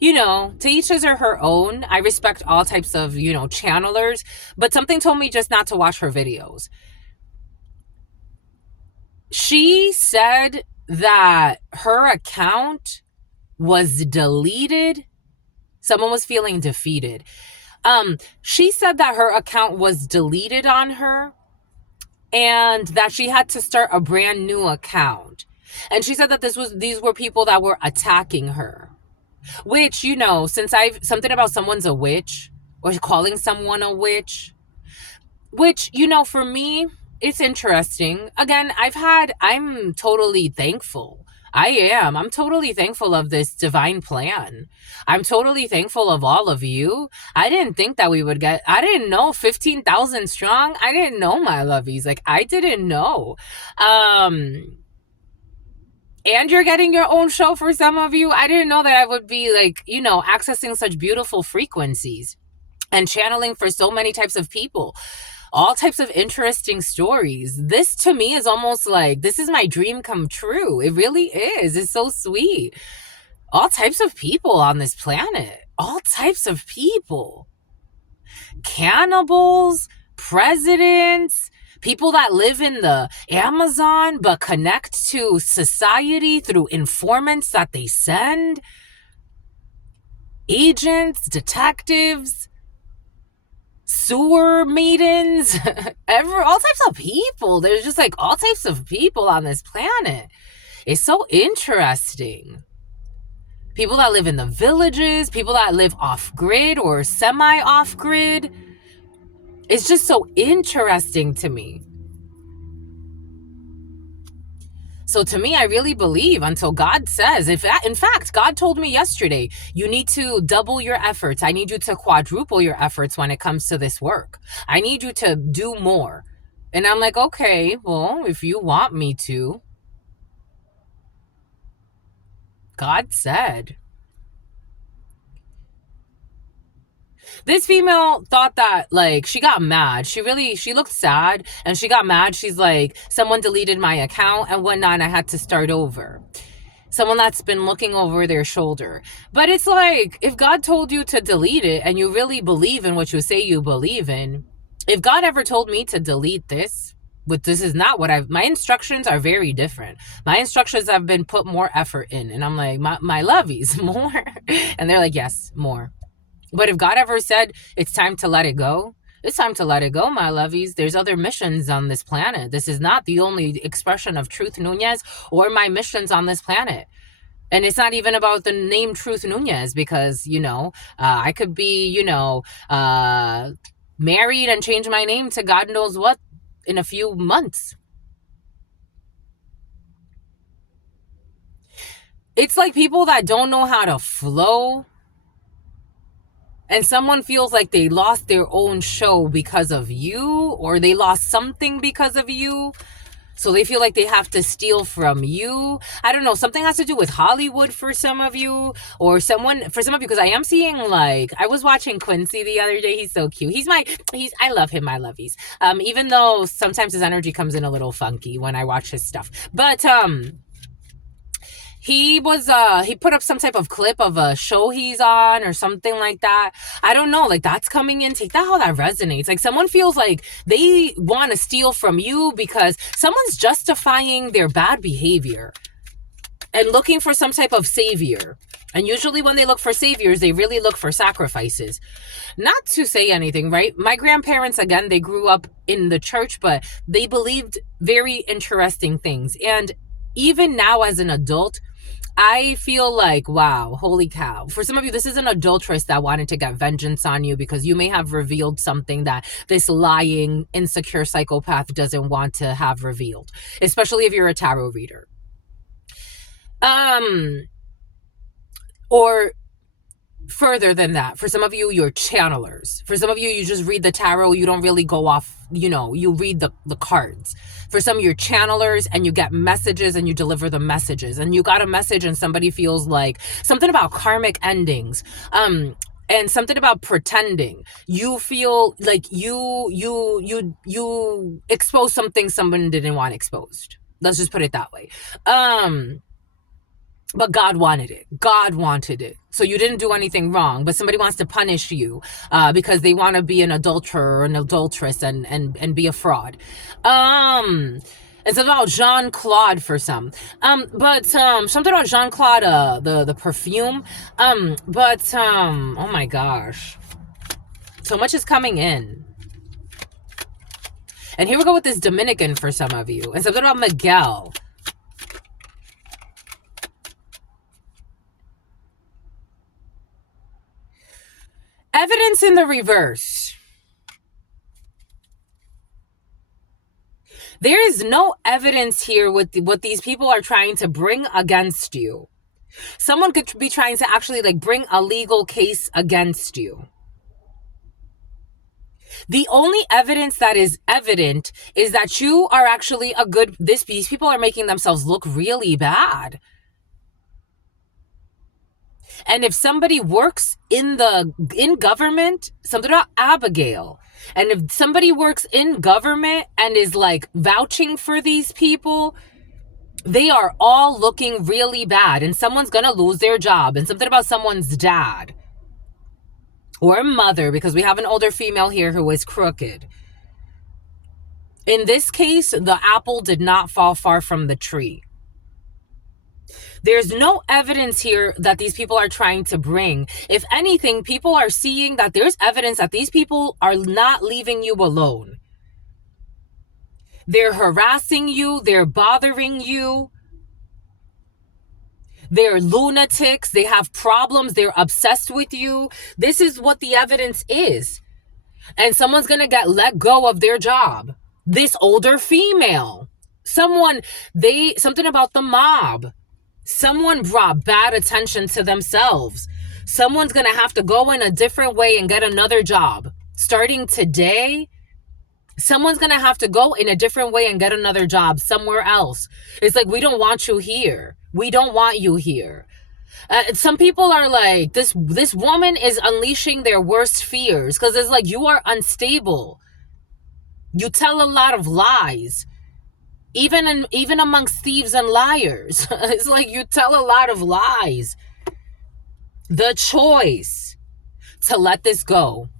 to each his or her own. I respect all types of, channelers, but something told me just not to watch her videos. She said that her account was deleted. Someone was feeling defeated. She said that her account was deleted on her and that she had to start a brand new account. And she said that these were people that were attacking her. Which, since I've something about someone's a witch or calling someone a witch, which, for me, it's interesting. Again, I'm totally thankful. I am. I'm totally thankful of this divine plan. I'm totally thankful of all of you. I didn't think that I didn't know 15,000 strong. I didn't know, my lovies. Like, I didn't know. And you're getting your own show for some of you. I didn't know that I would be like, accessing such beautiful frequencies and channeling for so many types of people, all types of interesting stories. This to me is almost like, this is my dream come true. It really is. It's so sweet. All types of people on this planet, all types of people, cannibals, presidents, people that live in the Amazon but connect to society through informants that they send, agents, detectives, sewer maidens, all types of people. There's just like all types of people on this planet. It's so interesting. People that live in the villages, people that live off grid or semi off grid. It's just so interesting to me. So to me, I really believe until God says, in fact, God told me yesterday, you need to double your efforts. I need you to quadruple your efforts when it comes to this work. I need you to do more. And I'm like, okay, well, if you want me to, God said. This female thought that, like, she got mad. She looked sad and she got mad. She's like, someone deleted my account and whatnot, and I had to start over. Someone that's been looking over their shoulder. But it's like, if God told you to delete it and you really believe in what you say you believe in, if God ever told me to delete this, but this is not what my instructions are very different. My instructions have been put more effort in. And I'm like, my lovies, more? And they're like, yes, more. But if God ever said it's time to let it go, it's time to let it go, my lovies. There's other missions on this planet. This is not the only expression of Truth Nunez or my missions on this planet. And it's not even about the name Truth Nunez because, I could be, married and change my name to God knows what in a few months. It's like people that don't know how to flow. And someone feels like they lost their own show because of you, or they lost something because of you. So they feel like they have to steal from you. I don't know. Something has to do with Hollywood for some of you, or for some of you, because I am seeing, like, I was watching Quincy the other day. He's so cute. I love him, my lovies. Even though sometimes his energy comes in a little funky when I watch his stuff. But, he put up some type of clip of a show he's on or something like that. I don't know, like, that's coming in. Take that how that resonates. Like, someone feels like they want to steal from you because someone's justifying their bad behavior and looking for some type of savior. And usually when they look for saviors, they really look for sacrifices. Not to say anything, right? My grandparents, again, they grew up in the church, but they believed very interesting things. And even now as an adult, I feel like, wow, holy cow. For some of you, this is an adulteress that wanted to get vengeance on you because you may have revealed something that this lying, insecure psychopath doesn't want to have revealed, especially if you're a tarot reader. Or further than that, for some of you, you're channelers. For some of you, you just read the tarot. You don't really go off, you read the cards. For some, you're channelers and you get messages and you deliver the messages. And you got a message and somebody feels like something about karmic endings. And something about pretending. You feel like you expose something someone didn't want exposed. Let's just put it that way. But God wanted it. God wanted it. So you didn't do anything wrong, but somebody wants to punish you because they want to be an adulterer or an adulteress and be a fraud. It's about Jean-Claude for some. But something about Jean-Claude, the perfume. Oh my gosh. So much is coming in. And here we go with this Dominican for some of you. And something about Miguel. Evidence in the reverse. There is no evidence here with what these people are trying to bring against you. Someone could be trying to actually like bring a legal case against you. The only evidence that is evident is that you are actually a good, these people are making themselves look really bad. And if somebody works in government, something about Abigail, and if somebody works in government and is like vouching for these people, they are all looking really bad, and someone's gonna lose their job. And something about someone's dad or mother, because we have an older female here who is crooked. In this case, the apple did not fall far from the tree. There's no evidence here that these people are trying to bring. If anything, people are seeing that there's evidence that these people are not leaving you alone. They're harassing you. They're bothering you. They're lunatics. They have problems. They're obsessed with you. This is what the evidence is. And someone's going to get let go of their job. This older female. Something about the mob. Someone brought bad attention to themselves. Someone's going to have to go in a different way and get another job. Starting today, someone's going to have to go in a different way and get another job somewhere else. It's like, we don't want you here. We don't want you here. Some people are like, this woman is unleashing their worst fears, because it's like, you are unstable. You tell a lot of lies. Even amongst thieves and liars. It's like you tell a lot of lies. The choice to let this go.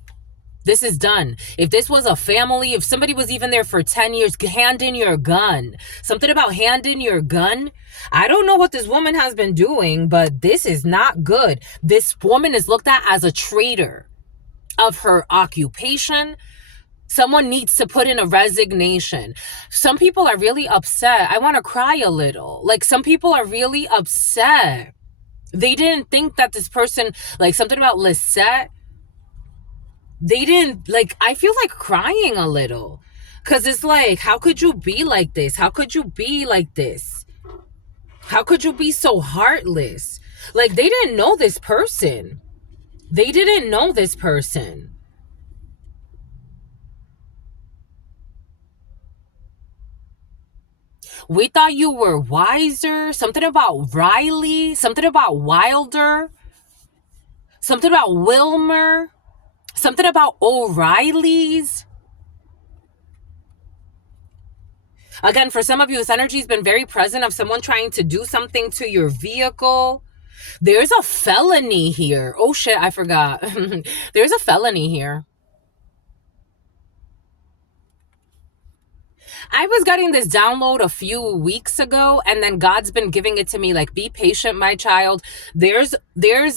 This is done. If this was a family, if somebody was even there for 10 years, hand in your gun. Something about hand in your gun. I don't know what this woman has been doing, but this is not good. This woman is looked at as a traitor of her occupation. Someone needs to put in a resignation. Some people are really upset. I want to cry a little. Like, some people are really upset. They didn't think that this person, like something about Lisette, they didn't, like, I feel like crying a little. Because it's like, how could you be like this? How could you be like this? How could you be so heartless? Like, they didn't know this person. They didn't know this person. We thought you were wiser. Something about Riley. Something about Wilder. Something about Wilmer. Something about O'Reilly's. Again, for some of you, this energy has been very present of someone trying to do something to your vehicle. There's a felony here. Oh shit, I forgot. There's a felony here. I was getting this download a few weeks ago, and then God's been giving it to me like, be patient, my child. There's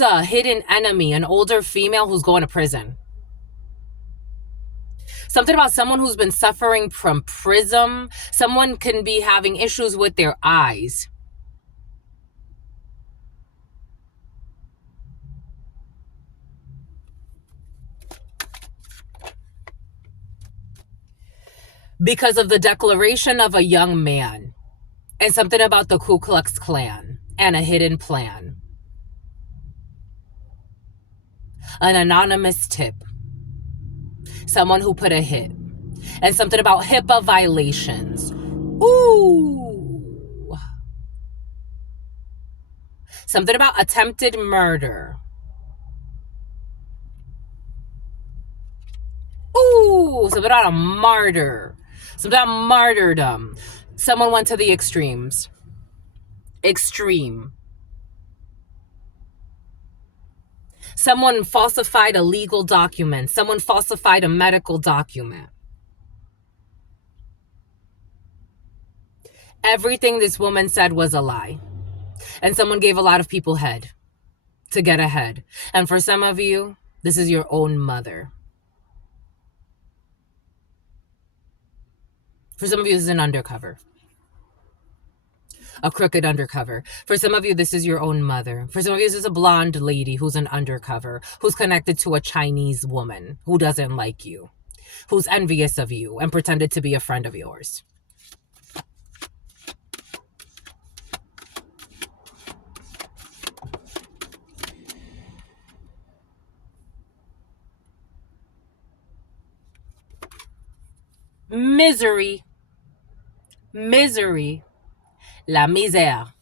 a hidden enemy, an older female who's going to prison. Something about someone who's been suffering from prism. Someone can be having issues with their eyes. Because of the declaration of a young man. And something about the Ku Klux Klan and a hidden plan. An anonymous tip. Someone who put a hit. And something about HIPAA violations. Ooh. Something about attempted murder. Ooh. Something about a martyr. Something about martyrdom. Someone went to the extremes. Extreme. Someone falsified a legal document. Someone falsified a medical document. Everything this woman said was a lie. And someone gave a lot of people head to get ahead. And for some of you, this is your own mother. For some of you, this is an undercover. A crooked undercover. For some of you, this is your own mother. For some of you, this is a blonde lady who's an undercover, who's connected to a Chinese woman who doesn't like you, who's envious of you and pretended to be a friend of yours. Misery. Misery. La misère.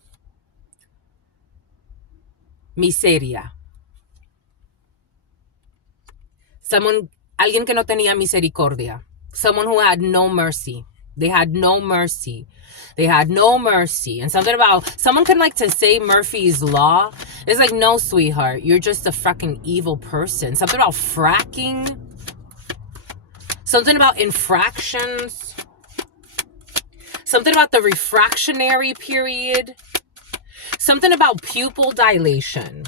Miseria. Alguien que no tenía misericordia. Someone who had no mercy. They had no mercy. They had no mercy. And something about, someone can like to say Murphy's Law. It's like, no, sweetheart, you're just a fucking evil person. Something about fracking. Something about infractions. Something about the refractionary period. Something about pupil dilation.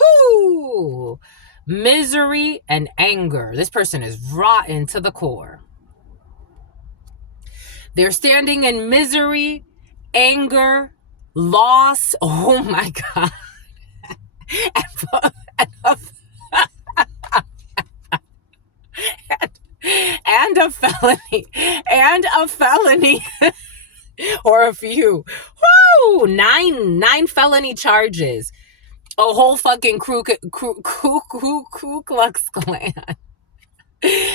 Whoo! Misery and anger. This person is rotten to the core. They're standing in misery, anger, loss. Oh my God. And a felony. And a felony. Or a few. Woo! Nine felony charges. A whole fucking Ku Klux Klan.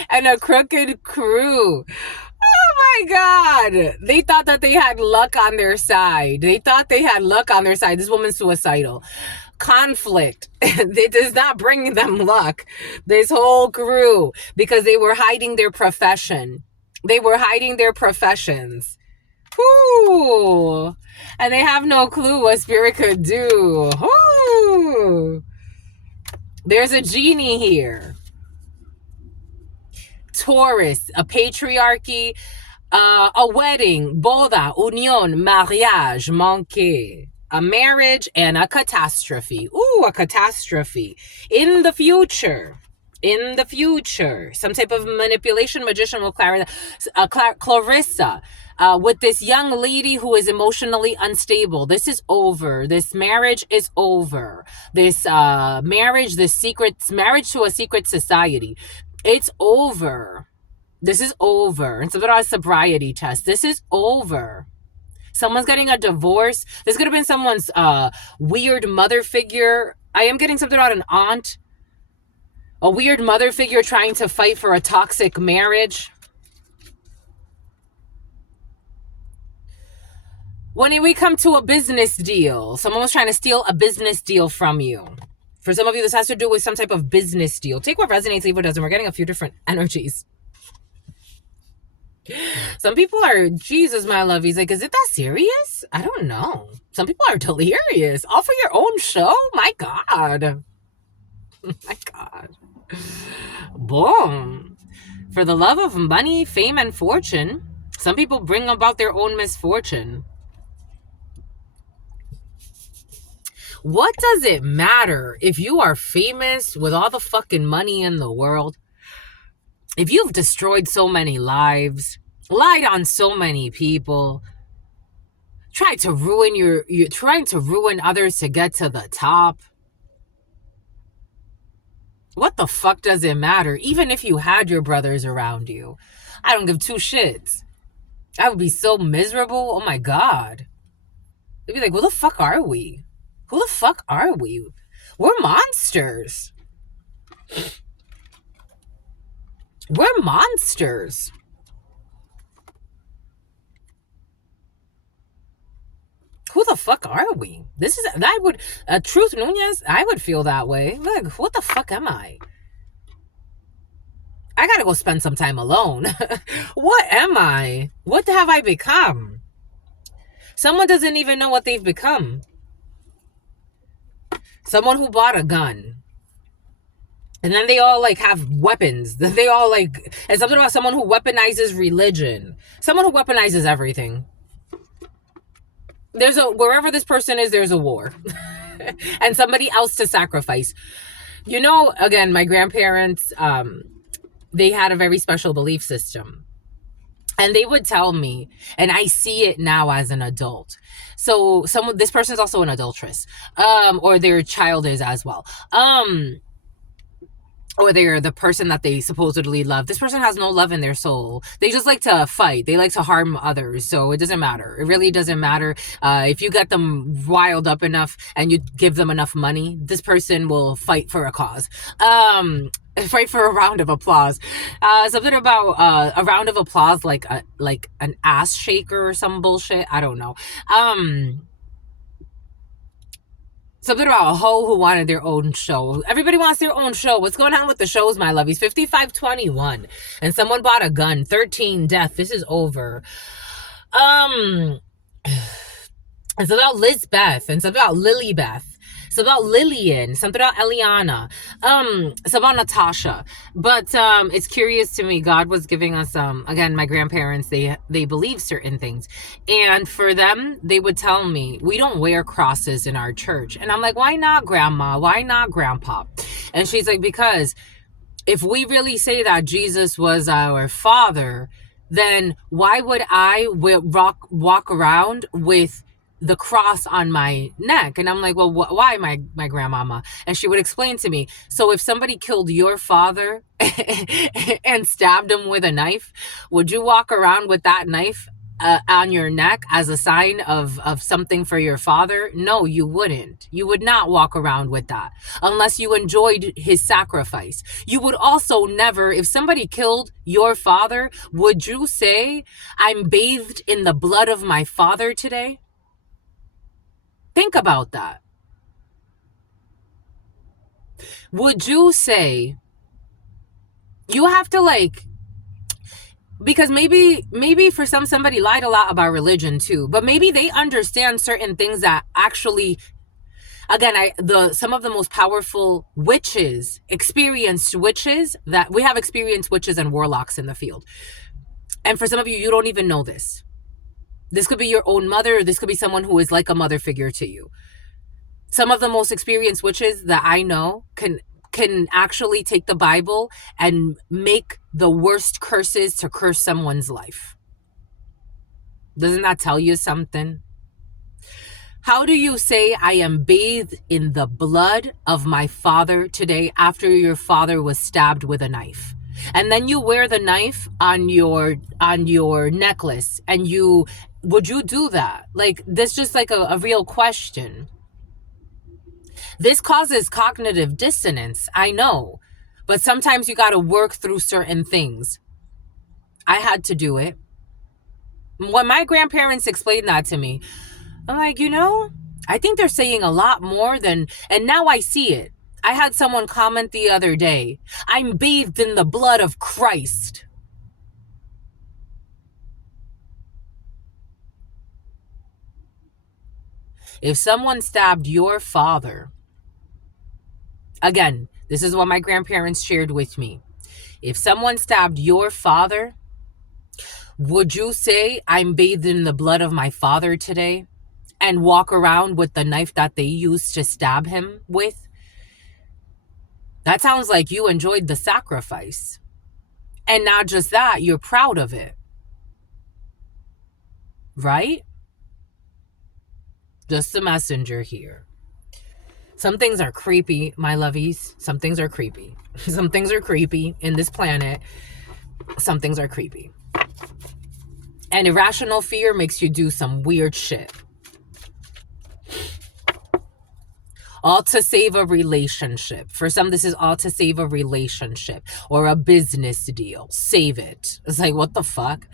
And a crooked crew. Oh my God. They thought that they had luck on their side. They thought they had luck on their side. This woman's suicidal. Conflict. It does not bring them luck. This whole crew. Because they were hiding their profession. They were hiding their professions. Whoo! And they have no clue what spirit could do. Whoo! There's a genie here. Taurus, a patriarchy, a wedding, boda, union, mariage, manqué. A marriage and a catastrophe. Ooh, a catastrophe. In the future. In the future. Some type of manipulation magician will clarify. Clarissa. With this young lady who is emotionally unstable. This is over. This marriage is over. This marriage to a secret society. It's over. This is over. And something about a sobriety test. This is over. Someone's getting a divorce. This could have been someone's weird mother figure. I am getting something about an aunt. A weird mother figure trying to fight for a toxic marriage. When we come to a business deal, someone was trying to steal a business deal from you. For some of you, this has to do with some type of business deal. Take what resonates, leave what doesn't. We're getting a few different energies. Some people are, Jesus, my love. He's like, is it that serious? I don't know. Some people are delirious. All for your own show? My God. My God. Boom. For the love of money, fame, and fortune, some people bring about their own misfortune. What does it matter if you are famous with all the fucking money in the world? If you've destroyed so many lives, lied on so many people, tried to ruin you're trying to ruin others to get to the top. What the fuck does it matter? Even if you had your brothers around you. I don't give two shits. I would be so miserable. Oh my God. They'd be like, who the fuck are we? Who the fuck are we? We're monsters. We're monsters. Who the fuck are we? Truth Nunez, I would feel that way. Like, what the fuck am I? I gotta go spend some time alone. What am I? What have I become? Someone doesn't even know what they've become. Someone who bought a gun. And then they all like have weapons. They all like, and something about someone who weaponizes religion. Someone who weaponizes everything. Wherever this person is, there's a war. And somebody else to sacrifice. You know, again, my grandparents, they had a very special belief system. And they would tell me, and I see it now as an adult. So this person is also an adulteress, or their child is as well. Or they're the person that they supposedly love. This person has no love in their soul. They just like to fight. They like to harm others. So it doesn't matter. It really doesn't matter. If you get them riled up enough and you give them enough money, this person will fight for a cause. Fight for a round of applause. Something about a round of applause, like an ass shaker or some bullshit. I don't know. Something about a hoe who wanted their own show. Everybody wants their own show. What's going on with the shows, my lovies? 5521. And someone bought a gun. 13 death. This is over. It's about Lizbeth and something about Lilybeth. It's about Lillian, something about Eliana. It's about Natasha. But it's curious to me. God was giving us again, my grandparents, they believe certain things. And for them, they would tell me, we don't wear crosses in our church. And I'm like, why not, Grandma? Why not, Grandpa? And she's like, because if we really say that Jesus was our father, then why would I walk around with the cross on my neck? And I'm like, well, why, my grandmama? And she would explain to me, so if somebody killed your father and stabbed him with a knife, would you walk around with that knife on your neck as a sign of something for your father? No, you wouldn't. You would not walk around with that unless you enjoyed his sacrifice. You would also never, if somebody killed your father, would you say, I'm bathed in the blood of my father today? Think about that. Would you say, you have to because maybe for somebody lied a lot about religion too, but maybe they understand certain things that actually, again, some of the most powerful witches, experienced witches, that we have experienced witches and warlocks in the field. And for some of you, you don't even know this. This could be your own mother, or this could be someone who is like a mother figure to you. Some of the most experienced witches that I know can actually take the Bible and make the worst curses to curse someone's life. Doesn't that tell you something? How do you say, I am bathed in the blood of my father today after your father was stabbed with a knife? And then you wear the knife on your necklace, and would you do that? Like, this just like a real question. This causes cognitive dissonance, I know, but sometimes you got to work through certain things. I had to do it. When my grandparents explained that to me, I'm like, I think they're saying a lot more than, and now I see it. I had someone comment the other day, I'm bathed in the blood of Christ. If someone stabbed your father, again, this is what my grandparents shared with me. If someone stabbed your father, would you say, I'm bathed in the blood of my father today, and walk around with the knife that they used to stab him with? That sounds like you enjoyed the sacrifice. And not just that, you're proud of it. Right? Just the messenger here. Some things are creepy, my lovies. Some things are creepy. Some things are creepy in this planet. Some things are creepy. And irrational fear makes you do some weird shit. All to save a relationship. For some, this is all to save a relationship or a business deal. Save it. It's like, what the fuck?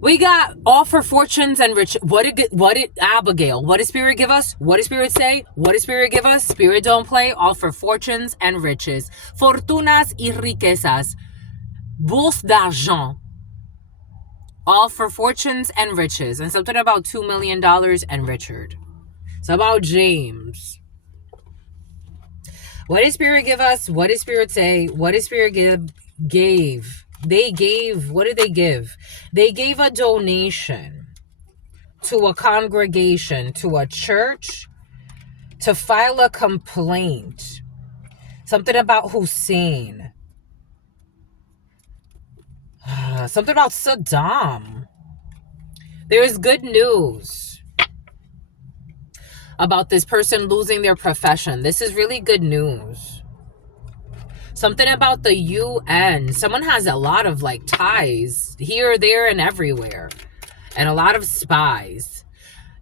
We got all for fortunes and rich. What did Abigail? What did Spirit give us? What did Spirit say? What did Spirit give us? Spirit don't play. All for fortunes and riches. Fortunas y riquezas. Bourse d'argent. All for fortunes and riches. And something about $2 million and Richard. It's about James. What did Spirit give us? What did Spirit say? What did Spirit gave? They gave, what did they give? They gave a donation to a congregation, to a church, to file a complaint. Something about Hussein. Something about Saddam. There is good news about this person losing their profession. This is really good news. Something about the UN. Someone has a lot of like ties here, there, and everywhere. And a lot of spies.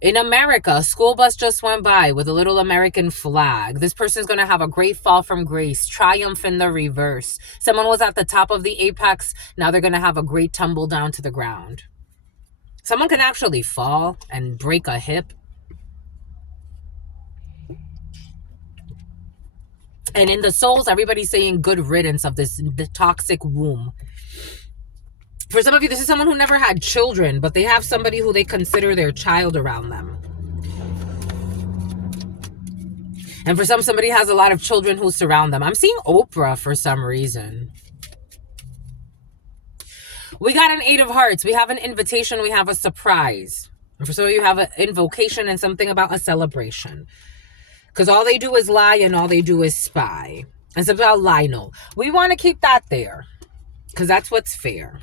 In America, a school bus just went by with a little American flag. This person's going to have a great fall from grace, triumph in the reverse. Someone was at the top of the apex. Now they're going to have a great tumble down to the ground. Someone can actually fall and break a hip. And in the souls, everybody's saying good riddance of the toxic womb. For some of you, this is someone who never had children, but they have somebody who they consider their child around them. And for somebody has a lot of children who surround them. I'm seeing Oprah for some reason. We got an 8 of hearts. We have an invitation. We have a surprise. And for some of you, have an invocation and something about a celebration. Because all they do is lie and all they do is spy. It's about Lionel. We want to keep that there. Because that's what's fair.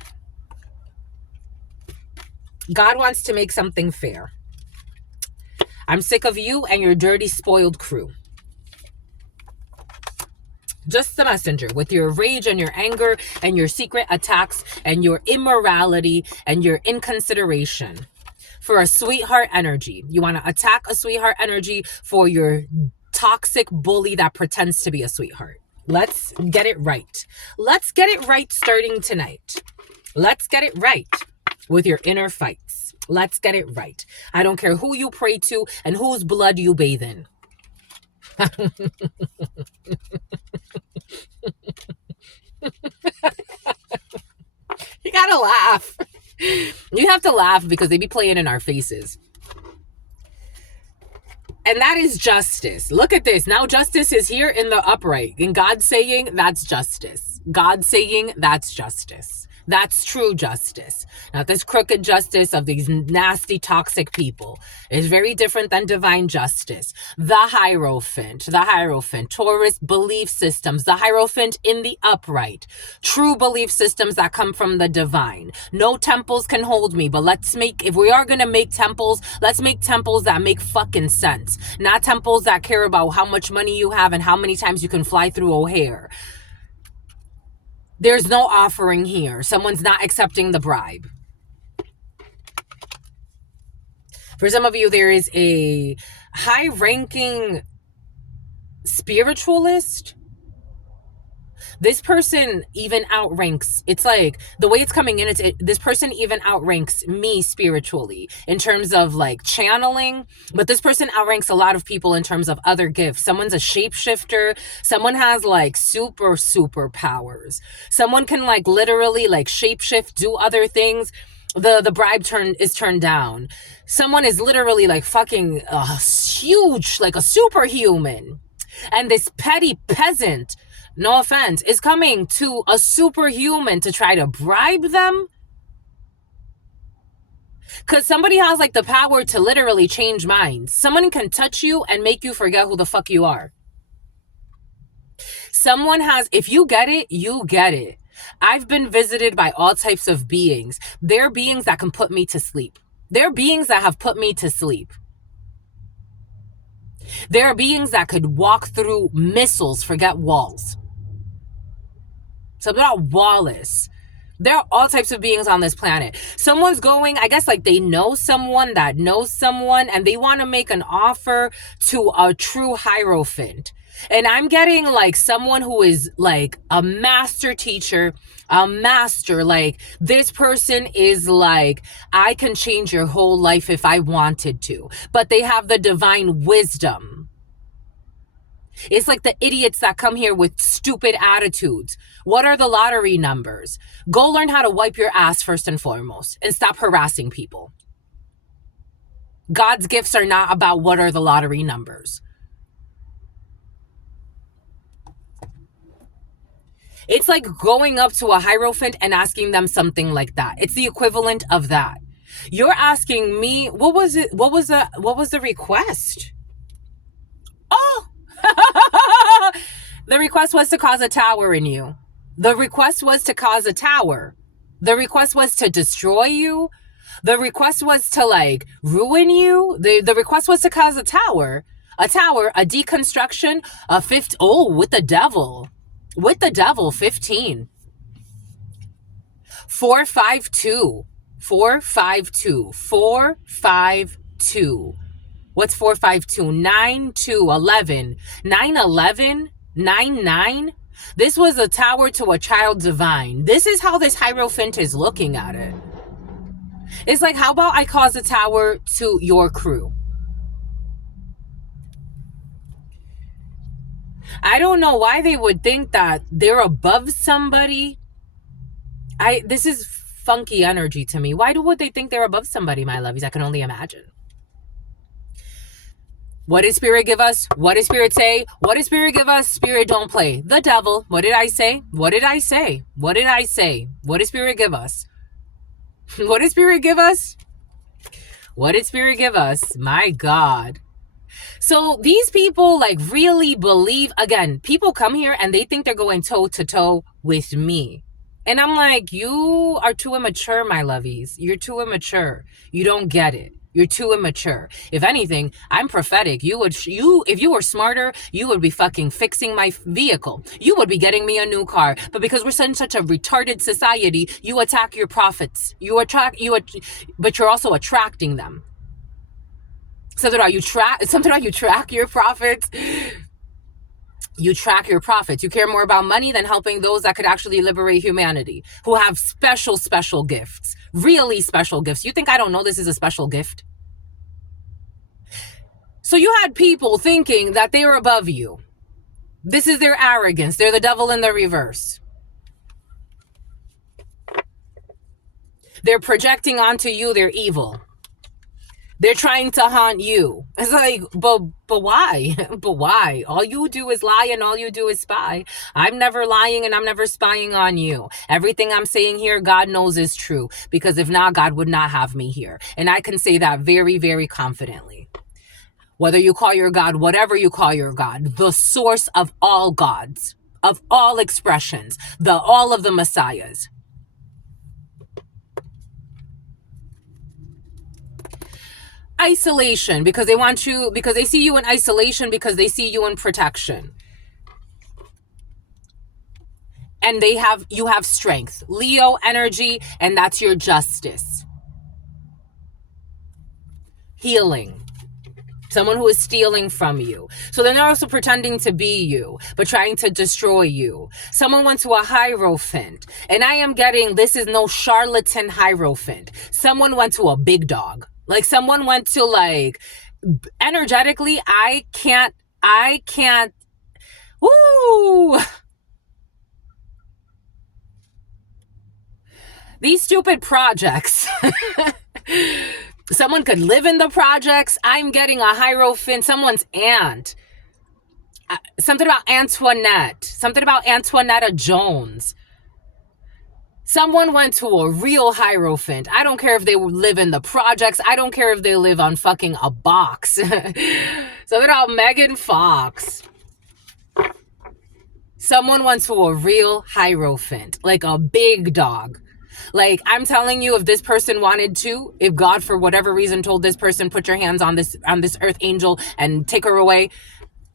God wants to make something fair. I'm sick of you and your dirty, spoiled crew. Just the messenger with your rage and your anger and your secret attacks and your immorality and your inconsideration. For a sweetheart energy. You want to attack a sweetheart energy for your toxic bully that pretends to be a sweetheart. Let's get it right. Let's get it right starting tonight. Let's get it right with your inner fights. Let's get it right. I don't care who you pray to and whose blood you bathe in. You gotta laugh. You have to laugh because they be playing in our faces. And that is justice. Look at this. Now justice is here in the upright. And God saying that's justice. God saying that's justice. That's true justice. Not this crooked justice of these nasty, toxic people. It's very different than divine justice. The Hierophant, Taurus belief systems, the Hierophant in the upright. True belief systems that come from the divine. No temples can hold me, but if we are going to make temples, let's make temples that make fucking sense. Not temples that care about how much money you have and how many times you can fly through O'Hare. There's no offering here. Someone's not accepting the bribe. For some of you, there is a high-ranking spiritualist. This person even outranks, it's like, the way it's coming in, this person even outranks me spiritually in terms of like channeling, but this person outranks a lot of people in terms of other gifts. Someone's a shapeshifter. Someone has like super powers. Someone can like literally like shapeshift, do other things. The bribe is turned down. Someone is literally like fucking huge, like a superhuman. And this petty peasant, no offense, is coming to a superhuman to try to bribe them. Because somebody has like the power to literally change minds. Someone can touch you and make you forget who the fuck you are. Someone has, if you get it, you get it. I've been visited by all types of beings. They're beings that can put me to sleep. They're beings that have put me to sleep. There are beings that could walk through missiles, forget walls. So they're not Wallace. There are all types of beings on this planet. Someone's going, I guess like they know someone that knows someone and they want to make an offer to a true Hierophant. And I'm getting like someone who is like a master teacher, a master, like this person is like, I can change your whole life if I wanted to, but they have the divine wisdom. It's like the idiots that come here with stupid attitudes. What are the lottery numbers? Go learn how to wipe your ass first and foremost and stop harassing people. God's gifts are not about what are the lottery numbers. It's like going up to a Hierophant and asking them something like that. It's the equivalent of that. You're asking me, what was it? What was the request? Oh, the request was to cause a tower in you. The request was to cause a tower. The request was to destroy you. The request was to like ruin you. The request was to cause a deconstruction, a fifth. Oh, with the devil, 15. 452. 452. 452. What's 452? 9 2 11. 9 11. 9. This was a tower to a child divine. This is how this Hierophant is looking at it. It's like, how about I cause a tower to your crew? I don't know why they would think that they're above somebody. This is funky energy to me. Why would they think they're above somebody, my lovies? I can only imagine. What did Spirit give us? What did Spirit say? What did Spirit give us? Spirit don't play. The devil. What did I say? What did I say? What did I say? What did Spirit give us? What did Spirit give us? What did Spirit give us? My God. So these people like really believe, again, people come here and they think they're going toe to toe with me. And I'm like, you are too immature, my lovies. You're too immature. You don't get it. You're too immature. If anything, I'm prophetic. If you were smarter, you would be fucking fixing my vehicle. You would be getting me a new car. But because we're in such a retarded society, you attack your prophets. But you're also attracting them. Something about you track your profits. You track your profits. You care more about money than helping those that could actually liberate humanity, who have special gifts, really special gifts. You think I don't know this is a special gift? So you had people thinking that they were above you. This is their arrogance. They're the devil in the reverse. They're projecting onto you their evil. They're trying to haunt you. It's like, but why? But why? All you do is lie and all you do is spy. I'm never lying and I'm never spying on you. Everything I'm saying here, God knows is true. Because if not, God would not have me here. And I can say that very, very confidently. Whether you call your God, whatever you call your God, the source of all gods, of all expressions, all of the messiahs. Isolation, because they see you in isolation, because they see you in protection. And you have strength. Leo energy, and that's your justice. Healing. Someone who is stealing from you. So then they're also pretending to be you, but trying to destroy you. Someone went to a Hierophant, and I am getting, this is no charlatan Hierophant. Someone went to a big dog. Like someone went to like, energetically, I can't, woo! These stupid projects. Someone could live in the projects. I'm getting a Hierophant, someone's aunt. Something about Antoinette. Something about Antoinetta Jones. Someone went to a real Hierophant. I don't care if they live in the projects. I don't care if they live on fucking a box. Something about Megan Fox. Someone went to a real Hierophant. Like a big dog. Like, I'm telling you, if this person wanted to, if God, for whatever reason, told this person, put your hands on this earth angel and take her away,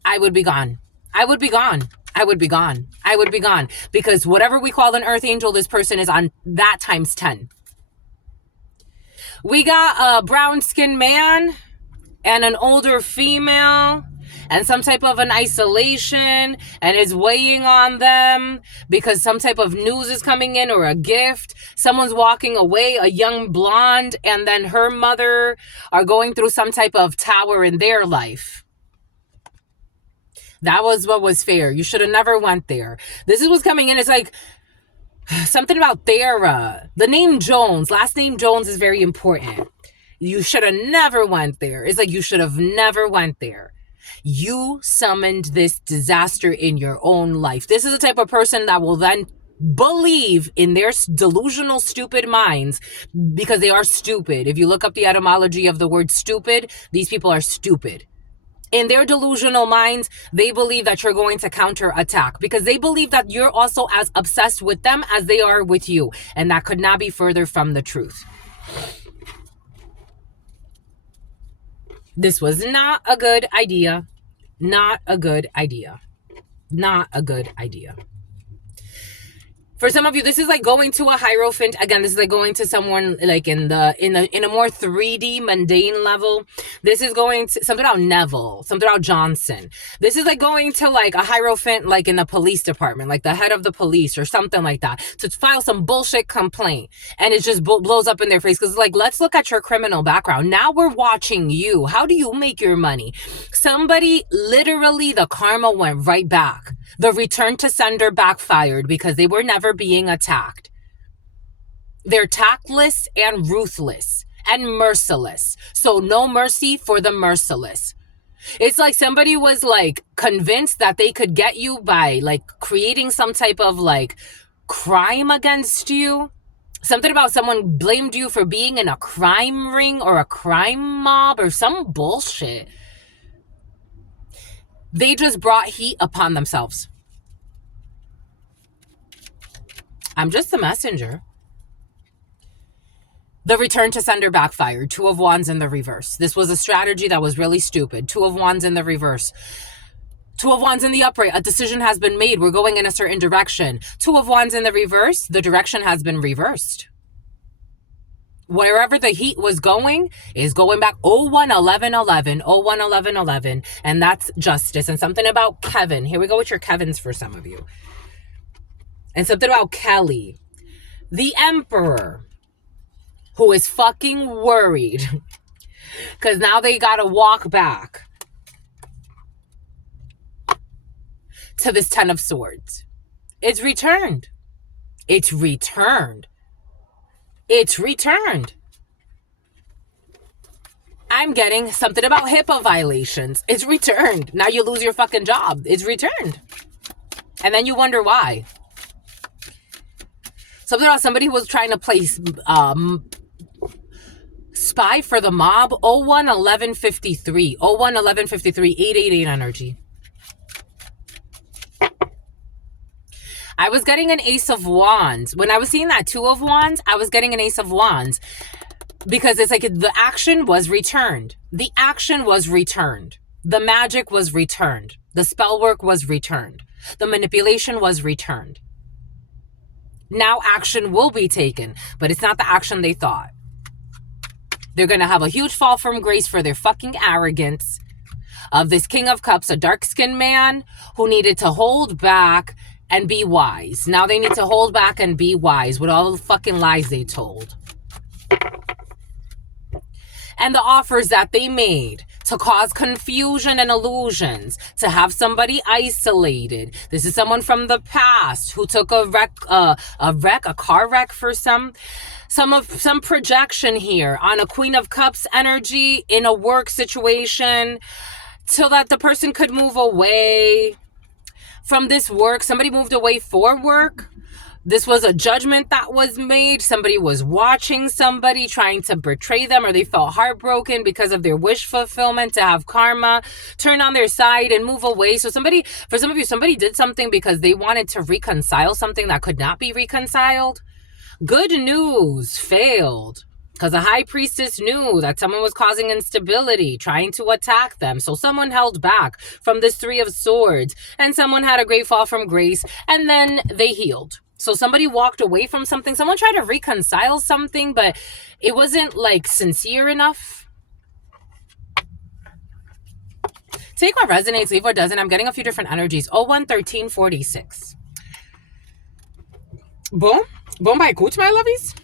I would be gone. I would be gone. I would be gone. I would be gone. Because whatever we call an earth angel, this person is on that times 10. We got a brown-skinned man and an older female and some type of an isolation, and is weighing on them because some type of news is coming in or a gift. Someone's walking away, a young blonde, and then her mother are going through some type of tower in their life. That was what was fair. You should have never went there. This is what's coming in. It's like something about Thera. The name Jones, last name Jones is very important. You should have never went there. It's like you should have never went there. You summoned this disaster in your own life. This is the type of person that will then believe in their delusional, stupid minds because they are stupid. If you look up the etymology of the word stupid, these people are stupid. In their delusional minds, they believe that you're going to counterattack because they believe that you're also as obsessed with them as they are with you. And that could not be further from the truth. This was not a good idea. Not a good idea. Not a good idea. For some of you, this is like going to a hierophant. Again, this is like going to someone like in a more 3D mundane level. This is going to something about Neville, something about Johnson. This is like going to like a hierophant, like in the police department, like the head of the police or something like that, to file some bullshit complaint, and it just blows up in their face because like, let's look at your criminal background. Now we're watching you. How do you make your money? Somebody literally, the karma went right back. The return to sender backfired because they were never being attacked. They're tactless and ruthless and merciless. So no mercy for the merciless. It's like somebody was like convinced that they could get you by like creating some type of like crime against you. Something about someone blamed you for being in a crime ring or a crime mob or some bullshit. They just brought heat upon themselves. I'm just the messenger. The return to sender backfired. 2 of Wands in the reverse. This was a strategy that was really stupid. 2 of Wands in the reverse. 2 of Wands in the upright. A decision has been made. We're going in a certain direction. 2 of Wands in the reverse. The direction has been reversed. Wherever the heat was going is going back 011111, 011111, and that's justice. And something about Kevin. Here we go with your Kevins for some of you. And something about Kelly, the Emperor, who is fucking worried because now they gotta walk back to this 10 of Swords. It's returned. It's returned. It's returned. I'm getting something about HIPAA violations. It's returned. Now you lose your fucking job. It's returned. And then you wonder why. Something about somebody who was trying to play spy for the mob. 011153. 011153. 888 energy. I was getting an Ace of Wands. When I was seeing that 2 of Wands, I was getting an Ace of Wands. Because it's like the action was returned. The action was returned. The magic was returned. The spell work was returned. The manipulation was returned. Now action will be taken, but it's not the action they thought. They're going to have a huge fall from grace for their fucking arrogance of this King of Cups, a dark-skinned man who needed to hold back and be wise. Now they need to hold back and be wise with all the fucking lies they told. And the offers that they made to cause confusion and illusions, to have somebody isolated. This is someone from the past who took a car wreck for some projection here on a Queen of Cups energy in a work situation so that the person could move away from this work. Somebody moved away for work. This was a judgment that was made. Somebody was watching somebody trying to betray them, or they felt heartbroken because of their wish fulfillment to have karma turn on their side and move away. So for some of you, somebody did something because they wanted to reconcile something that could not be reconciled. Good news, failed. Because the high priestess knew that someone was causing instability, trying to attack them. So someone held back from this 3 of Swords, and someone had a great fall from grace, and then they healed. So somebody walked away from something. Someone tried to reconcile something, but it wasn't like sincere enough. Take what resonates, leave what doesn't. I'm getting a few different energies. 011346. Boom. Boom by Cooch, my lovies.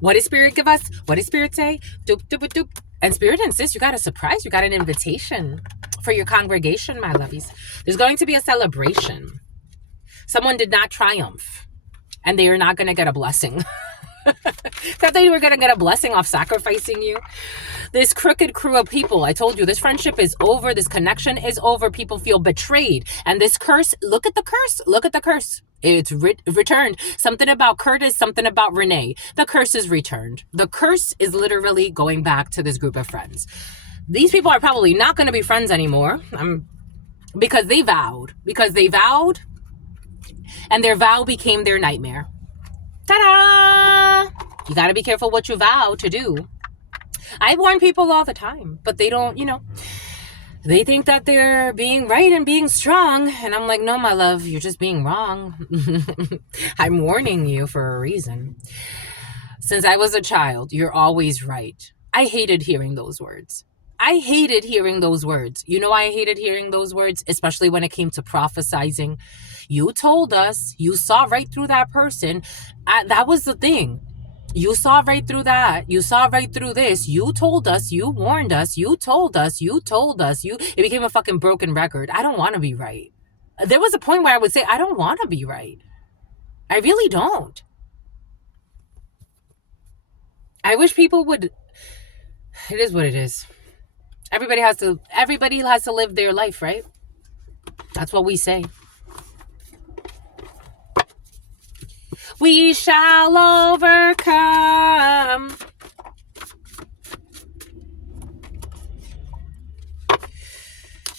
What does Spirit give us? What does Spirit say? Doop, doop, doop. And Spirit insists you got a surprise. You got an invitation for your congregation, my lovies. There's going to be a celebration. Someone did not triumph, and they are not going to get a blessing. Thought they were going to get a blessing off sacrificing you. This crooked crew of people, I told you, this friendship is over. This connection is over. People feel betrayed. And this curse, look at the curse. Look at the curse. It's returned. Something about Curtis, something about Renee. The curse is returned. The curse is literally going back to this group of friends. These people are probably not going to be friends anymore. Because they vowed. And their vow became their nightmare. Ta-da! You got to be careful what you vow to do. I warn people all the time, but they don't, they think that they're being right and being strong. And I'm like, no, my love, you're just being wrong. I'm warning you for a reason. Since I was a child, you're always right. I hated hearing those words. You know why I hated hearing those words? Especially when it came to prophesizing. You told us, you saw right through that person. That was the thing. You saw right through that. You saw right through this. You told us. You warned us. You told us. It became a fucking broken record. I don't want to be right. There was a point where I would say, I don't want to be right. I really don't. I wish people would. It is what it is. Everybody has to live their life, right? That's what we say. We shall overcome.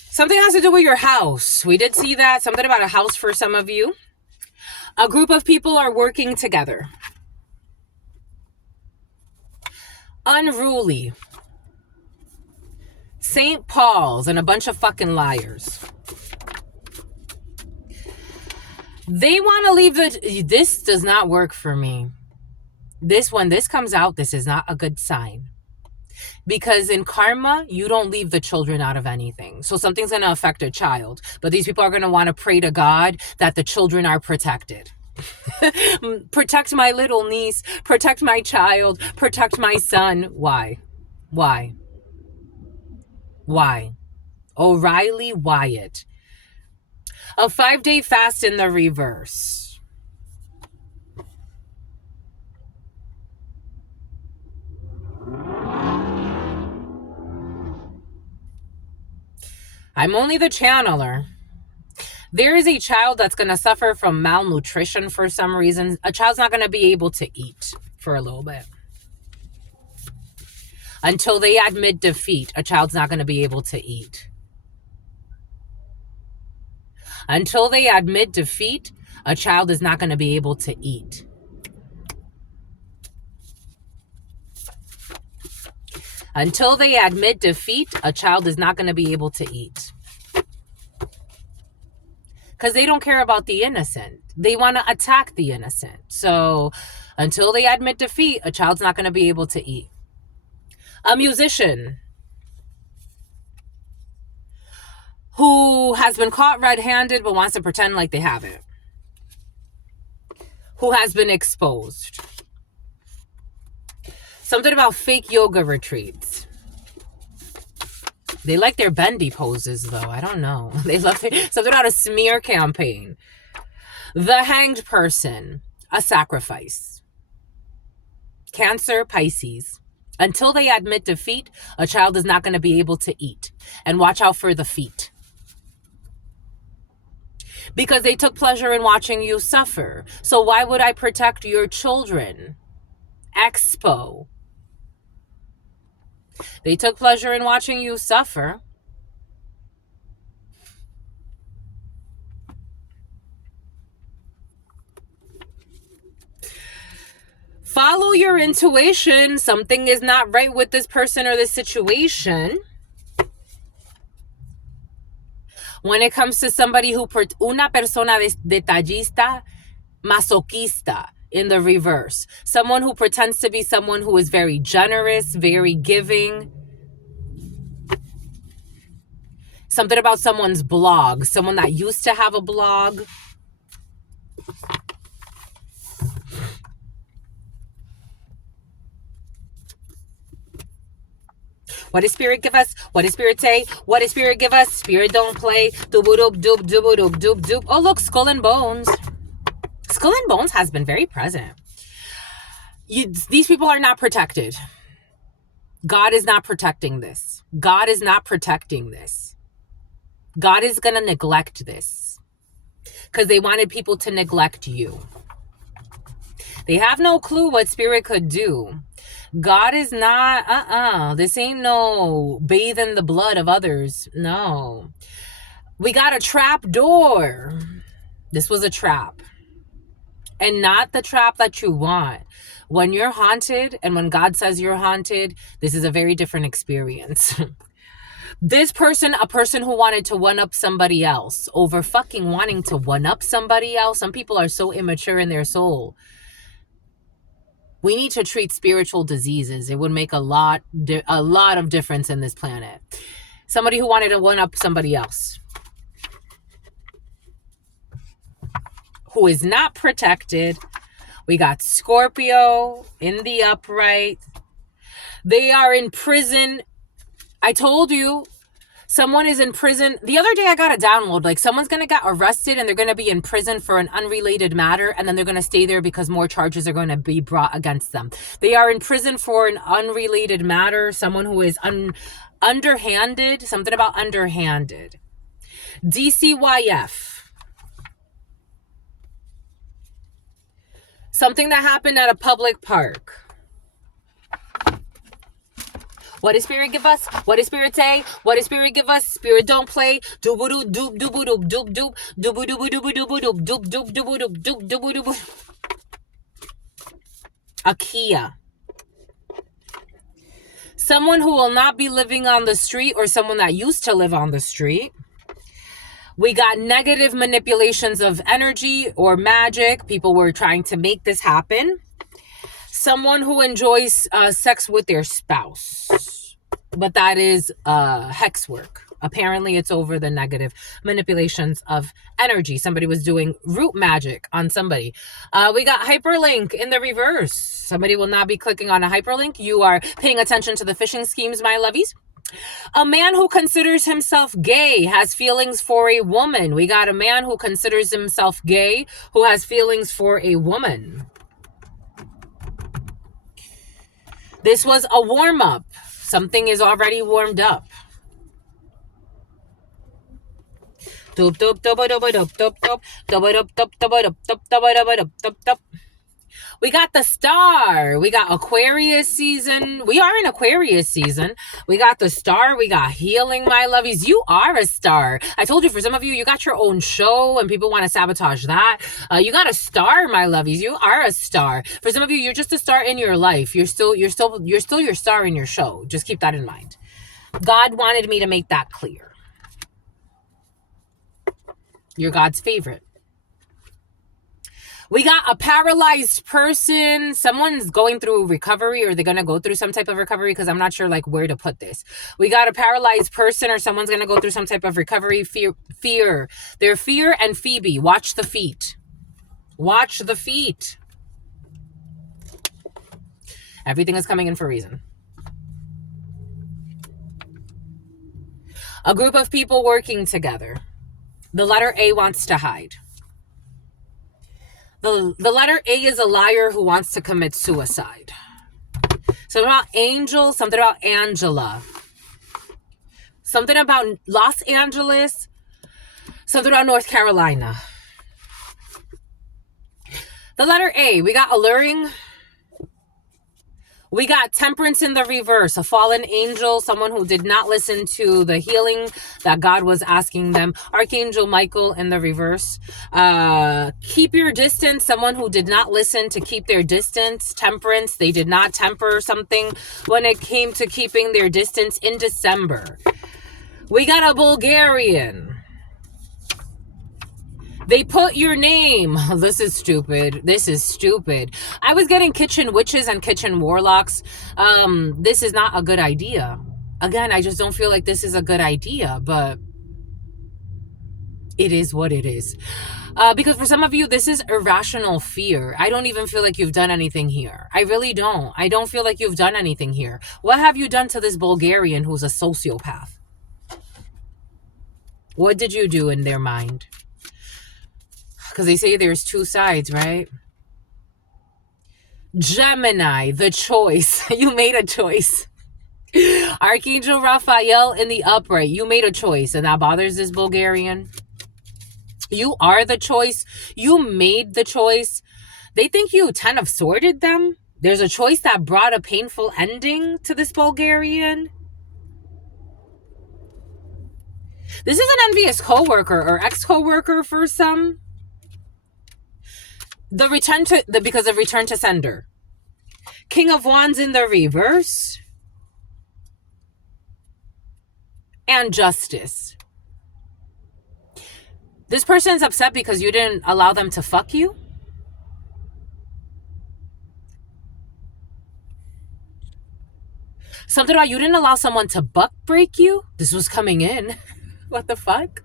Something has to do with your house. We did see that. Something about a house for some of you. A group of people are working together. Unruly. St. Paul's and a bunch of fucking liars. They want to leave this does not work for me. When this comes out, this is not a good sign. Because in karma, you don't leave the children out of anything. So something's going to affect a child. But these people are going to want to pray to God that the children are protected. Protect my little niece. Protect my child. Protect my son. Why? O'Reilly Wyatt. A 5-day fast in the reverse. I'm only the channeler. There is a child that's going to suffer from malnutrition for some reason. A child's not going to be able to eat for a little bit. Until they admit defeat, a child's not going to be able to eat. Until they admit defeat, a child is not going to be able to eat. Until they admit defeat, a child is not going to be able to eat. Because they don't care about the innocent. They want to attack the innocent. So until they admit defeat, a child's not going to be able to eat. A musician who has been caught red-handed but wants to pretend like they haven't. Who has been exposed. Something about fake yoga retreats. They like their bendy poses, though. I don't know. They love something about a smear campaign. The hanged person. A sacrifice. Cancer, Pisces. Until they admit defeat, a child is not going to be able to eat. And watch out for the feet. Because they took pleasure in watching you suffer. So why would I protect your children? Expo. They took pleasure in watching you suffer. Follow your intuition. Something is not right with this person or this situation. When it comes to somebody una persona detallista, masoquista in the reverse. Someone who pretends to be someone who is very generous, very giving. Something about someone's blog. Someone that used to have a blog. What does Spirit give us? What does Spirit say? What does Spirit give us? Spirit don't play. Doob-a-doop, doop, doop-a-doop, doop, doop. Oh, look, Skull and Bones. Skull and Bones has been very present. These people are not protected. God is not protecting this. God is not protecting this. God is going to neglect this. because they wanted people to neglect you. They have no clue what spirit could do. God is not, this ain't no bathe in the blood of others. No. We got a trap door. This was a trap. And not the trap that you want. When you're haunted, and when God says you're haunted, this is a very different experience. This person, a person who wanted to one-up somebody else over fucking wanting to one-up somebody else. Some people are so immature in their soul. We need to treat spiritual diseases. It would make a lot of difference in this planet. Somebody who wanted to one-up somebody else, who is not protected. We got Scorpio in the upright. They are in prison. I told you, someone is in prison. The other day I got a download, like someone's going to get arrested and they're going to be in prison for an unrelated matter, and then they're going to stay there because more charges are going to be brought against them. They are in prison for an unrelated matter, someone who is underhanded, something about underhanded. DCYF. Something that happened at a public park. What does Spirit give us? What does Spirit say? What does Spirit give us? Spirit don't play. Dooba doop dooba doop doop doop dooba dooba dooba dooba doop doop doop dooba doop doop dooba doop. A Kia. Someone who will not be living on the street, or someone that used to live on the street. We got negative manipulations of energy or magic. People were trying to make this happen. Someone who enjoys sex with their spouse. But that is hex work. Apparently it's over the negative manipulations of energy. Somebody was doing root magic on somebody. We got hyperlink in the reverse. Somebody will not be clicking on a hyperlink. You are paying attention to the phishing schemes, my lovies. A man who considers himself gay has feelings for a woman. We got a man who considers himself gay who has feelings for a woman. This was a warm-up. Something is already warmed up. We got the star. We got Aquarius season. We are in Aquarius season. We got the star. We got healing, my lovies. You are a star. I told you, for some of you, you got your own show and people want to sabotage that. You got a star, my lovies. You are a star. For some of you, you're just a star in your life. You're still your star in your show. Just keep that in mind. God wanted me to make that clear. You're God's favorite. We got a paralyzed person. Someone's going through recovery, or they're going to go through some type of recovery, because I'm not sure like where to put this. We got a paralyzed person, or someone's going to go through some type of recovery. Fear. They're Fear and Phoebe. Watch the feet. Watch the feet. Everything is coming in for a reason. A group of people working together. The letter A wants to hide. The letter A is a liar who wants to commit suicide. Something about Angel, something about Angela. Something about Los Angeles, something about North Carolina. The letter A, we got alluring. We got temperance in the reverse, a fallen angel, someone who did not listen to the healing that God was asking them. Archangel Michael in the reverse. Keep your distance, someone who did not listen to keep their distance. Temperance, they did not temper something when it came to keeping their distance in December. We got a Bulgarian. They put your name. This is stupid. This is stupid. I was getting kitchen witches and kitchen warlocks. This is not a good idea. Again, I just don't feel like this is a good idea, but it is what it is. Because for some of you, this is irrational fear. I don't even feel like you've done anything here. I really don't. I don't feel like you've done anything here. What have you done to this Bulgarian who's a sociopath? What did you do in their mind? Because they say there's two sides, right? Gemini, the choice. You made a choice. Archangel Raphael in the upright. You made a choice, and that bothers this Bulgarian. You are the choice. You made the choice. They think you 10 of sorted them. There's a choice that brought a painful ending to this Bulgarian. This is an envious coworker or ex-coworker for some. Because of return to sender. King of Wands in the reverse. And Justice. This person's upset because you didn't allow them to fuck you. Something about you didn't allow someone to buck break you. This was coming in. What the fuck?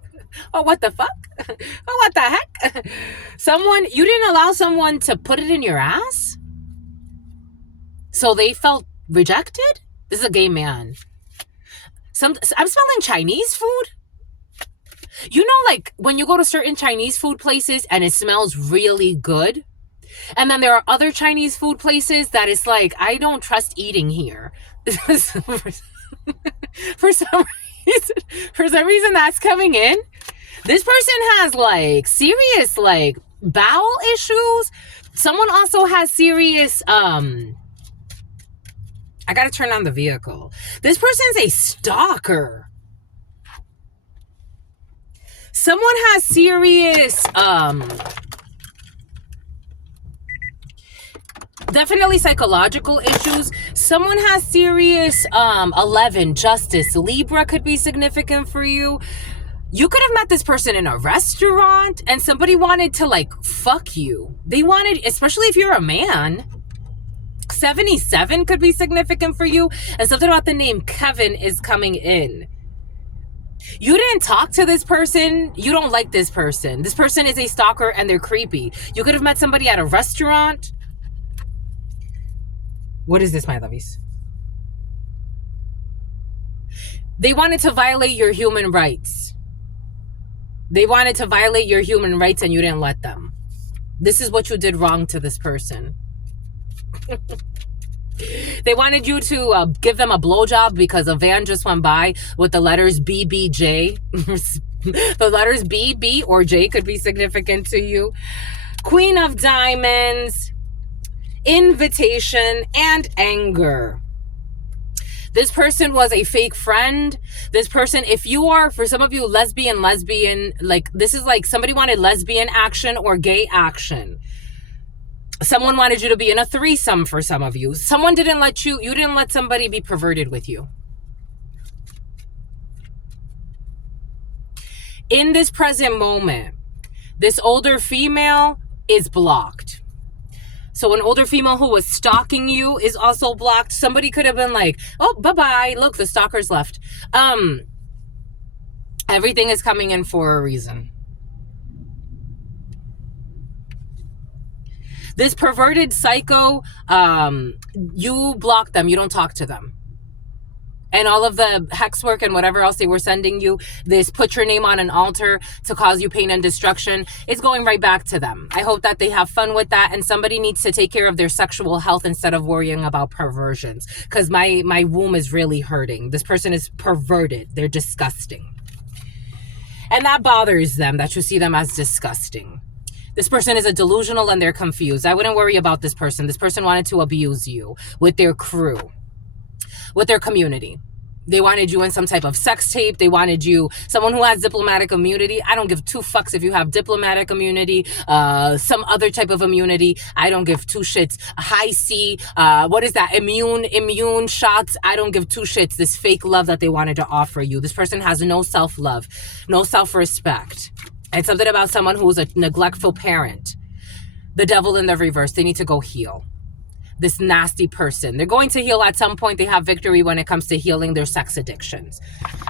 Oh, what the fuck? Oh, what the heck? You didn't allow someone to put it in your ass? So they felt rejected? This is a gay man. I'm smelling Chinese food. You know, like when you go to certain Chinese food places and it smells really good. And then there are other Chinese food places that it's like, I don't trust eating here. For some reason that's coming in. This person has like serious like bowel issues. Someone also has serious I gotta turn on the vehicle. This person's a stalker. Someone has serious definitely psychological issues. Someone has serious 11 Justice. Libra could be significant for you. You could have met this person in a restaurant and somebody wanted to like fuck you. They wanted, especially if you're a man. 77 could be significant for you. And something about the name Kevin is coming in. You didn't talk to this person. You don't like this person. This person is a stalker and they're creepy. You could have met somebody at a restaurant. What is this, my lovies? They wanted to violate your human rights. They wanted to violate your human rights and you didn't let them. This is what you did wrong to this person. They wanted you to give them a blowjob because a van just went by with the letters BBJ. The letters B, B, or J could be significant to you. Queen of Diamonds, invitation, and anger. This person was a fake friend. This person, if you are, for some of you, lesbian, like this is like somebody wanted lesbian action or gay action. Someone wanted you to be in a threesome for some of you. Someone didn't let you didn't let somebody be perverted with you. In this present moment, this older female is blocked. So an older female who was stalking you is also blocked. Somebody could have been like, oh, bye-bye. Look, the stalker's left. Everything is coming in for a reason. This perverted psycho, you block them. You don't talk to them. And all of the hex work and whatever else they were sending you, this put your name on an altar to cause you pain and destruction, is going right back to them. I hope that they have fun with that. And somebody needs to take care of their sexual health instead of worrying about perversions. Because my womb is really hurting. This person is perverted. They're disgusting. And that bothers them, that you see them as disgusting. This person is a delusional and they're confused. I wouldn't worry about this person. This person wanted to abuse you with their crew, with their community. They wanted you in some type of sex tape. They wanted you, someone who has diplomatic immunity. I don't give two fucks if you have diplomatic immunity, some other type of immunity. I don't give two shits. High C, what is that? Immune shots. I don't give two shits. This fake love that they wanted to offer you. This person has no self-love, no self-respect. And something about someone who's a neglectful parent. The devil in the reverse. They need to go heal. This nasty person. They're going to heal at some point. They have victory when it comes to healing their sex addictions.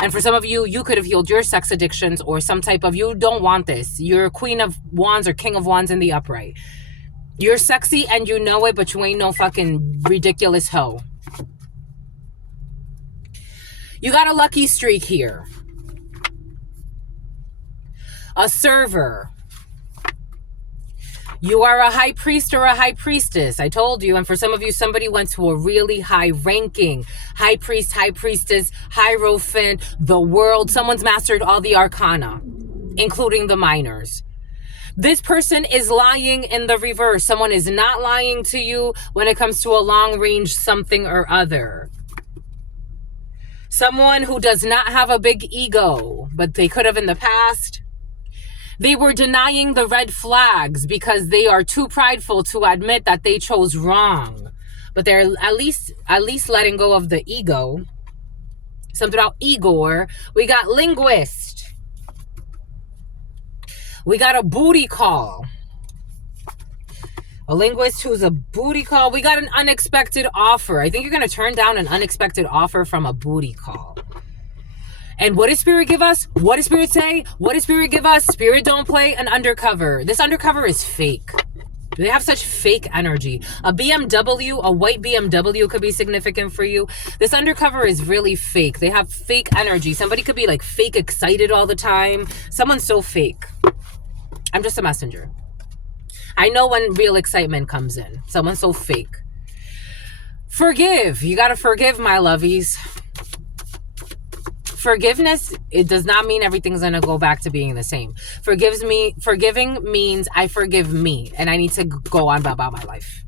And for some of you, you could have healed your sex addictions or some type of, you don't want this. You're Queen of Wands or King of Wands in the upright. You're sexy and you know it, but you ain't no fucking ridiculous hoe. You got a lucky streak here. A server. You are a high priest or a high priestess. I told you. And for some of you, somebody went to a really high ranking. High priest, high priestess, hierophant, the world. Someone's mastered all the arcana, including the minors. This person is lying in the reverse. Someone is not lying to you when it comes to a long range something or other. Someone who does not have a big ego, but they could have in the past. They were denying the red flags because they are too prideful to admit that they chose wrong. But they're at least letting go of the ego. Something about Igor. We got linguist. We got a booty call. A linguist who's a booty call. We got an unexpected offer. I think you're going to turn down an unexpected offer from a booty call. And what does Spirit give us? What does Spirit say? What does Spirit give us? Spirit don't play an undercover. This undercover is fake. They have such fake energy. A BMW, a white BMW could be significant for you. This undercover is really fake. They have fake energy. Somebody could be like fake excited all the time. Someone's so fake. I'm just a messenger. I know when real excitement comes in. Someone's so fake. Forgive. You got to forgive, my lovies. Forgiveness, it does not mean everything's going to go back to being the same. Forgiving means I forgive me and I need to go on about my life.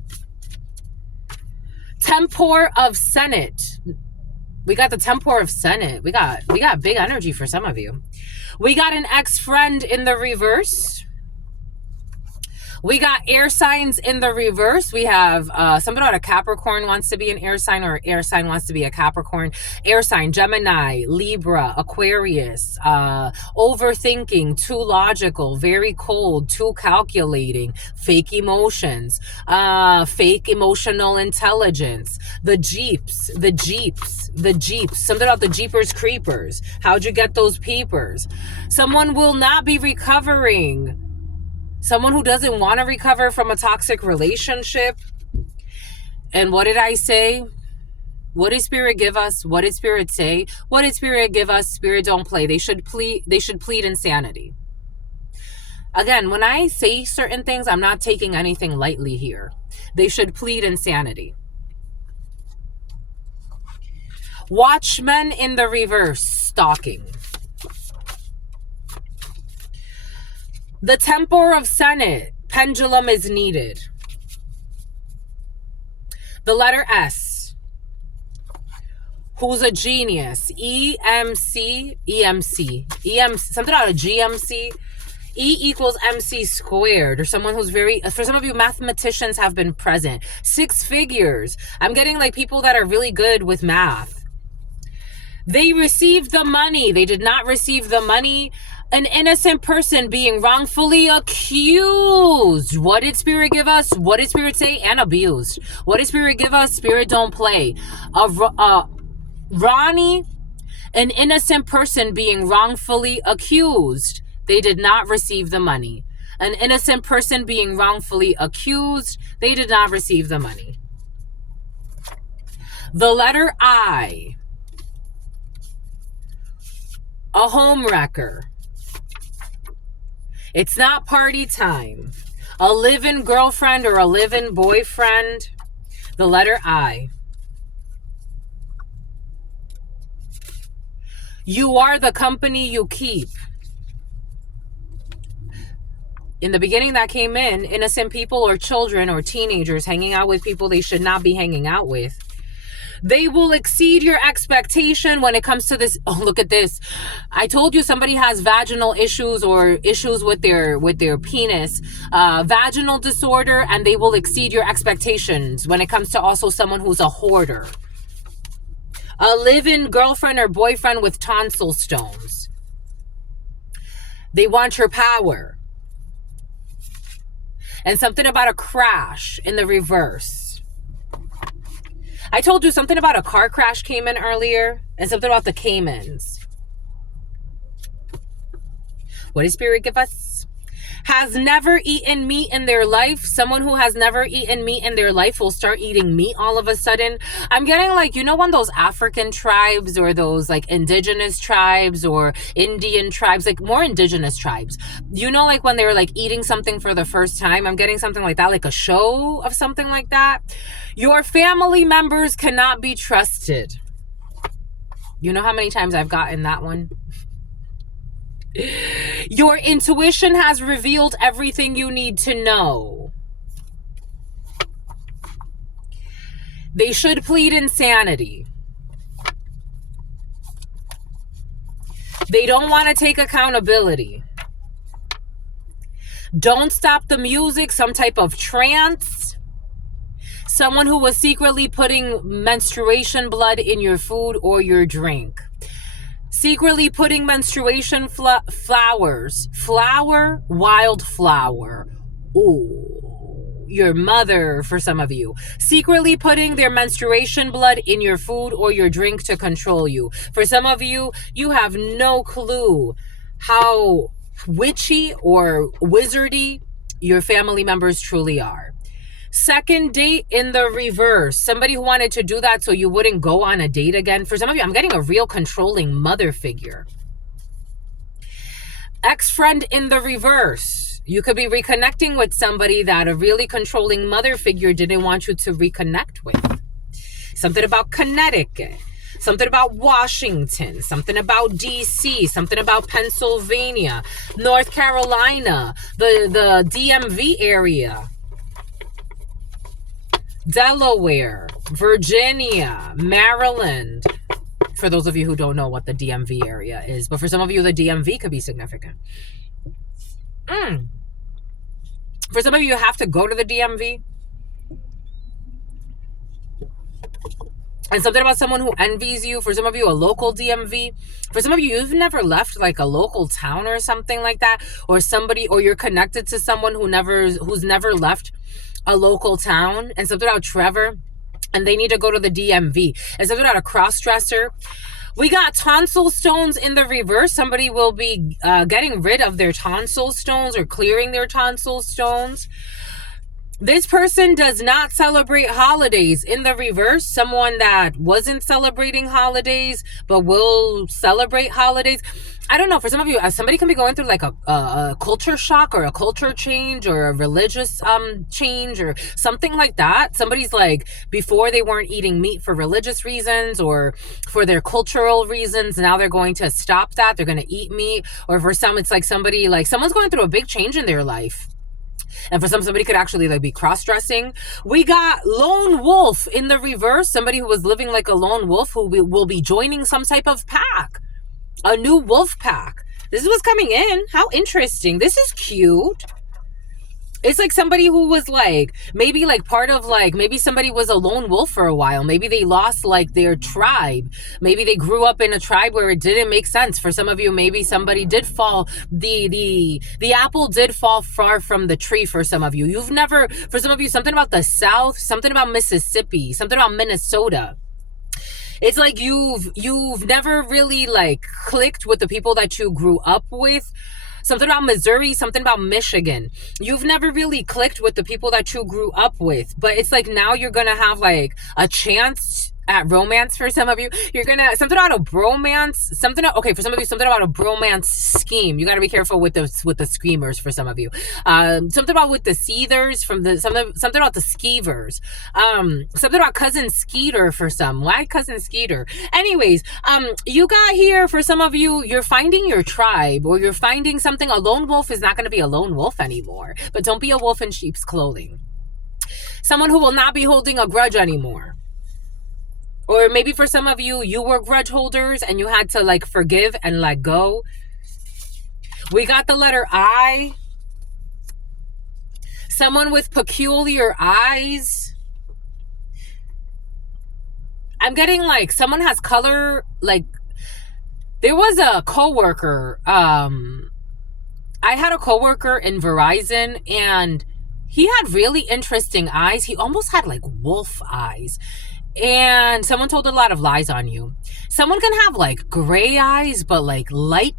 Tempor of Senate. We got the Tempor of Senate. We got big energy for some of you. We got an ex-friend in the reverse. We got air signs in the reverse. We have something about a Capricorn wants to be an air sign, or an air sign wants to be a Capricorn. Air sign, Gemini, Libra, Aquarius, overthinking, too logical, very cold, too calculating, fake emotions, fake emotional intelligence, the Jeeps. Something about the Jeepers Creepers. How'd you get those peepers? Someone will not be recovering. Someone who doesn't want to recover from a toxic relationship. And what did I say? What did Spirit give us? What did Spirit say? What did Spirit give us? Spirit don't play. They should plead insanity. Again, when I say certain things, I'm not taking anything lightly here. They should plead insanity. Watchmen in the reverse, stalking. The Tempor of Senate, pendulum is needed. The letter S, who's a genius, EMC, something out of GMC, E equals MC squared, or someone who's very, for some of you, mathematicians have been present. 6 figures. I'm getting like people that are really good with math. They received the money. They did not receive the money. An innocent person being wrongfully accused. What did Spirit give us? What did Spirit say? And abused. What did Spirit give us? Spirit don't play. Ronnie, an innocent person being wrongfully accused. They did not receive the money. An innocent person being wrongfully accused. They did not receive the money. The letter I. A home wrecker. It's not party time. A live-in girlfriend or a live-in boyfriend. The letter I. You are the company you keep. In the beginning that came in, innocent people or children or teenagers hanging out with people they should not be hanging out with. They will exceed your expectation when it comes to this. Oh, look at this. I told you somebody has vaginal issues or issues with their penis, vaginal disorder, and they will exceed your expectations when it comes to also someone who's a hoarder. A live-in girlfriend or boyfriend with tonsil stones. They want your power. And something about a crash in the reverse. I told you something about a car crash came in earlier, and something about the Caymans. What did Spirit give us? Has never eaten meat in their life. Someone who has never eaten meat in their life will start eating meat all of a sudden. I'm getting like, you know, when those African tribes or those like indigenous tribes or Indian tribes, like more indigenous tribes, you know, like when they were like eating something for the first time. I'm getting something like that, like a show of something like that. Your family members cannot be trusted. You know how many times I've gotten that one? Your intuition has revealed everything you need to know. They should plead insanity. They don't want to take accountability. Don't stop the music, some type of trance. Someone who was secretly putting menstruation blood in your food or your drink. Secretly putting menstruation flowers. Flower, wildflower. Ooh, your mother for some of you. Secretly putting their menstruation blood in your food or your drink to control you. For some of you, you have no clue how witchy or wizardy your family members truly are. Second date in the reverse. Somebody who wanted to do that so you wouldn't go on a date again. For some of you, I'm getting a real controlling mother figure. Ex-friend in the reverse. You could be reconnecting with somebody that a really controlling mother figure didn't want you to reconnect with. Something about Connecticut. Something about Washington. Something about DC. Something about Pennsylvania. North Carolina. The DMV area. Delaware, Virginia, Maryland. For those of you who don't know what the DMV area is, but for some of you, the DMV could be significant. For some of you, you have to go to the DMV. And something about someone who envies you. For some of you, a local DMV. For some of you, you've never left like a local town or something like that. Or somebody, or you're connected to someone who's never left a local town. And something about Trevor, and they need to go to the DMV. And something about a cross-dresser. We got tonsil stones in the reverse. Somebody will be getting rid of their tonsil stones or clearing their tonsil stones. This person does not celebrate holidays in the reverse. Someone that wasn't celebrating holidays but will celebrate holidays. I don't know. For some of you, somebody can be going through like a culture shock or a culture change or a religious change or something like that. Somebody's like, before they weren't eating meat for religious reasons or for their cultural reasons. Now they're going to stop that. They're going to eat meat. Or for some, it's like someone's going through a big change in their life. And for somebody could actually like be cross-dressing. We got lone wolf in the reverse. Somebody who was living like a lone wolf who will be joining some type of pack. A new wolf pack. This is what's coming in. How interesting. This is cute. It's like somebody who was like, maybe like part of like, maybe somebody was a lone wolf for a while. Maybe they lost like their tribe. Maybe they grew up in a tribe where it didn't make sense. For some of you, maybe somebody did fall, the apple did fall far from the tree for some of you. You've never, for some of you, something about the South, something about Mississippi, something about Minnesota. It's like you've never really like clicked with the people that you grew up with. Something about Missouri, something about Michigan. You've never really clicked with the people that you grew up with. But it's like now you're going to have like a chance at romance for some of you. You're going to, something about a bromance, okay, for some of you, something about a bromance scheme. You got to be careful with the screamers for some of you. Something about with the seethers, something about the skeevers. Something about cousin Skeeter for some. Why cousin Skeeter? Anyways, you got here for some of you, you're finding your tribe or you're finding something. A lone wolf is not going to be a lone wolf anymore, but don't be a wolf in sheep's clothing. Someone who will not be holding a grudge anymore. Or maybe for some of you, you were grudge holders and you had to like forgive and let go. We got the letter I. Someone with peculiar eyes. I'm getting like someone has color. Like there was a coworker. I had a coworker in Verizon and he had really interesting eyes. He almost had like wolf eyes. And someone told a lot of lies on you. Someone can have like gray eyes, but like light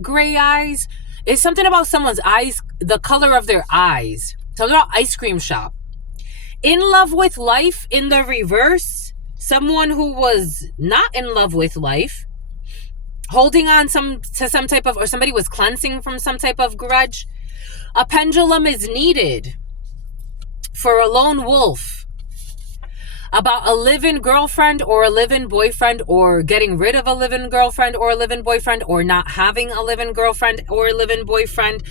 gray eyes. It's something about someone's eyes, the color of their eyes. Something about ice cream shop. In love with life in the reverse. Someone who was not in love with life. Holding on to some type of, or somebody was cleansing from some type of grudge. A pendulum is needed for a lone wolf. about a live-in girlfriend or a live-in boyfriend, or getting rid of a live-in girlfriend or a live-in boyfriend, or not having a live-in girlfriend or a live-in boyfriend.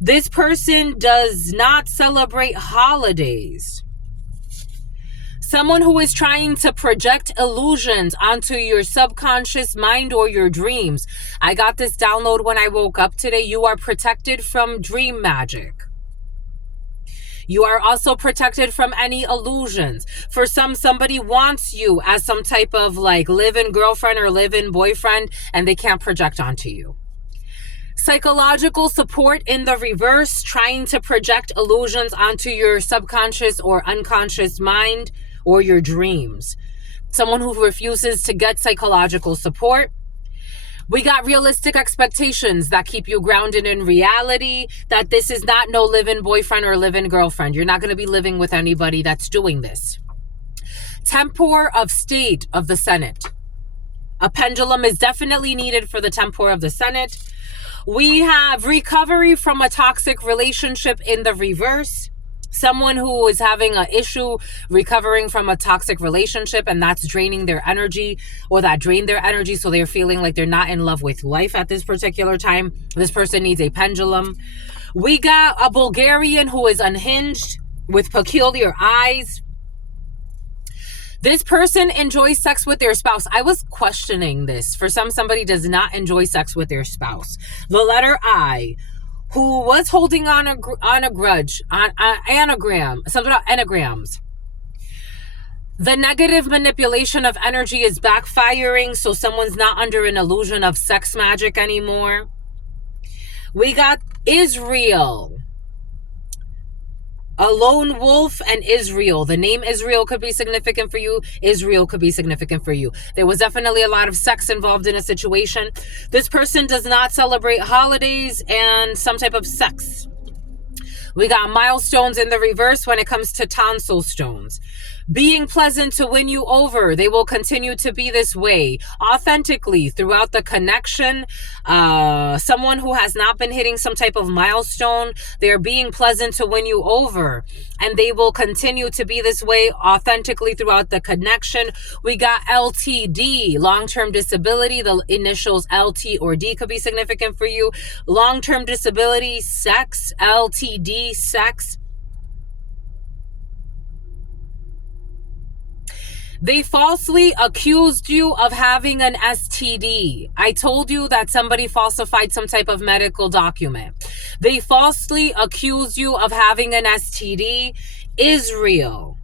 This person does not celebrate holidays. Someone who is trying to project illusions onto your subconscious mind or your dreams. I got this download when I woke up today. You are protected from dream magic. You are also protected from any illusions. For some, somebody wants you as some type of like live-in girlfriend or live-in boyfriend, and they can't project onto you. Psychological support in the reverse, trying to project illusions onto your subconscious or unconscious mind or your dreams. Someone who refuses to get psychological support. We got realistic expectations that keep you grounded in reality, that this is not no live-in boyfriend or live-in girlfriend. You're not going to be living with anybody that's doing this. Tempor of state of the Senate. A pendulum is definitely needed for the tempor of the Senate. We have recovery from a toxic relationship in the reverse. Someone who is having an issue recovering from a toxic relationship, and that's draining their energy, or that drained their energy, so they're feeling like they're not in love with life at this particular time. This person needs a pendulum. We got a Bulgarian who is unhinged with peculiar eyes. This person enjoys sex with their spouse. I was questioning this. For some, somebody does not enjoy sex with their spouse. The letter I, who was holding on a grudge, on anagram, something about anagrams. The negative manipulation of energy is backfiring, so someone's not under an illusion of sex magic anymore. We got Israel. A lone wolf and Israel. The name Israel could be significant for you. Israel could be significant for you. There was definitely a lot of sex involved in a situation. This person does not celebrate holidays and some type of sex. We got milestones in the reverse when it comes to tonsil stones. Being pleasant to win you over. They will continue to be this way authentically throughout the connection. Someone who has not been hitting some type of milestone, they're being pleasant to win you over, and they will continue to be this way authentically throughout the connection. We got LTD, long-term disability. The initials LT or D could be significant for you. Long-term disability, sex, LTD, sex. They falsely accused you of having an STD. I told you that somebody falsified some type of medical document. They falsely accused you of having an STD. Israel.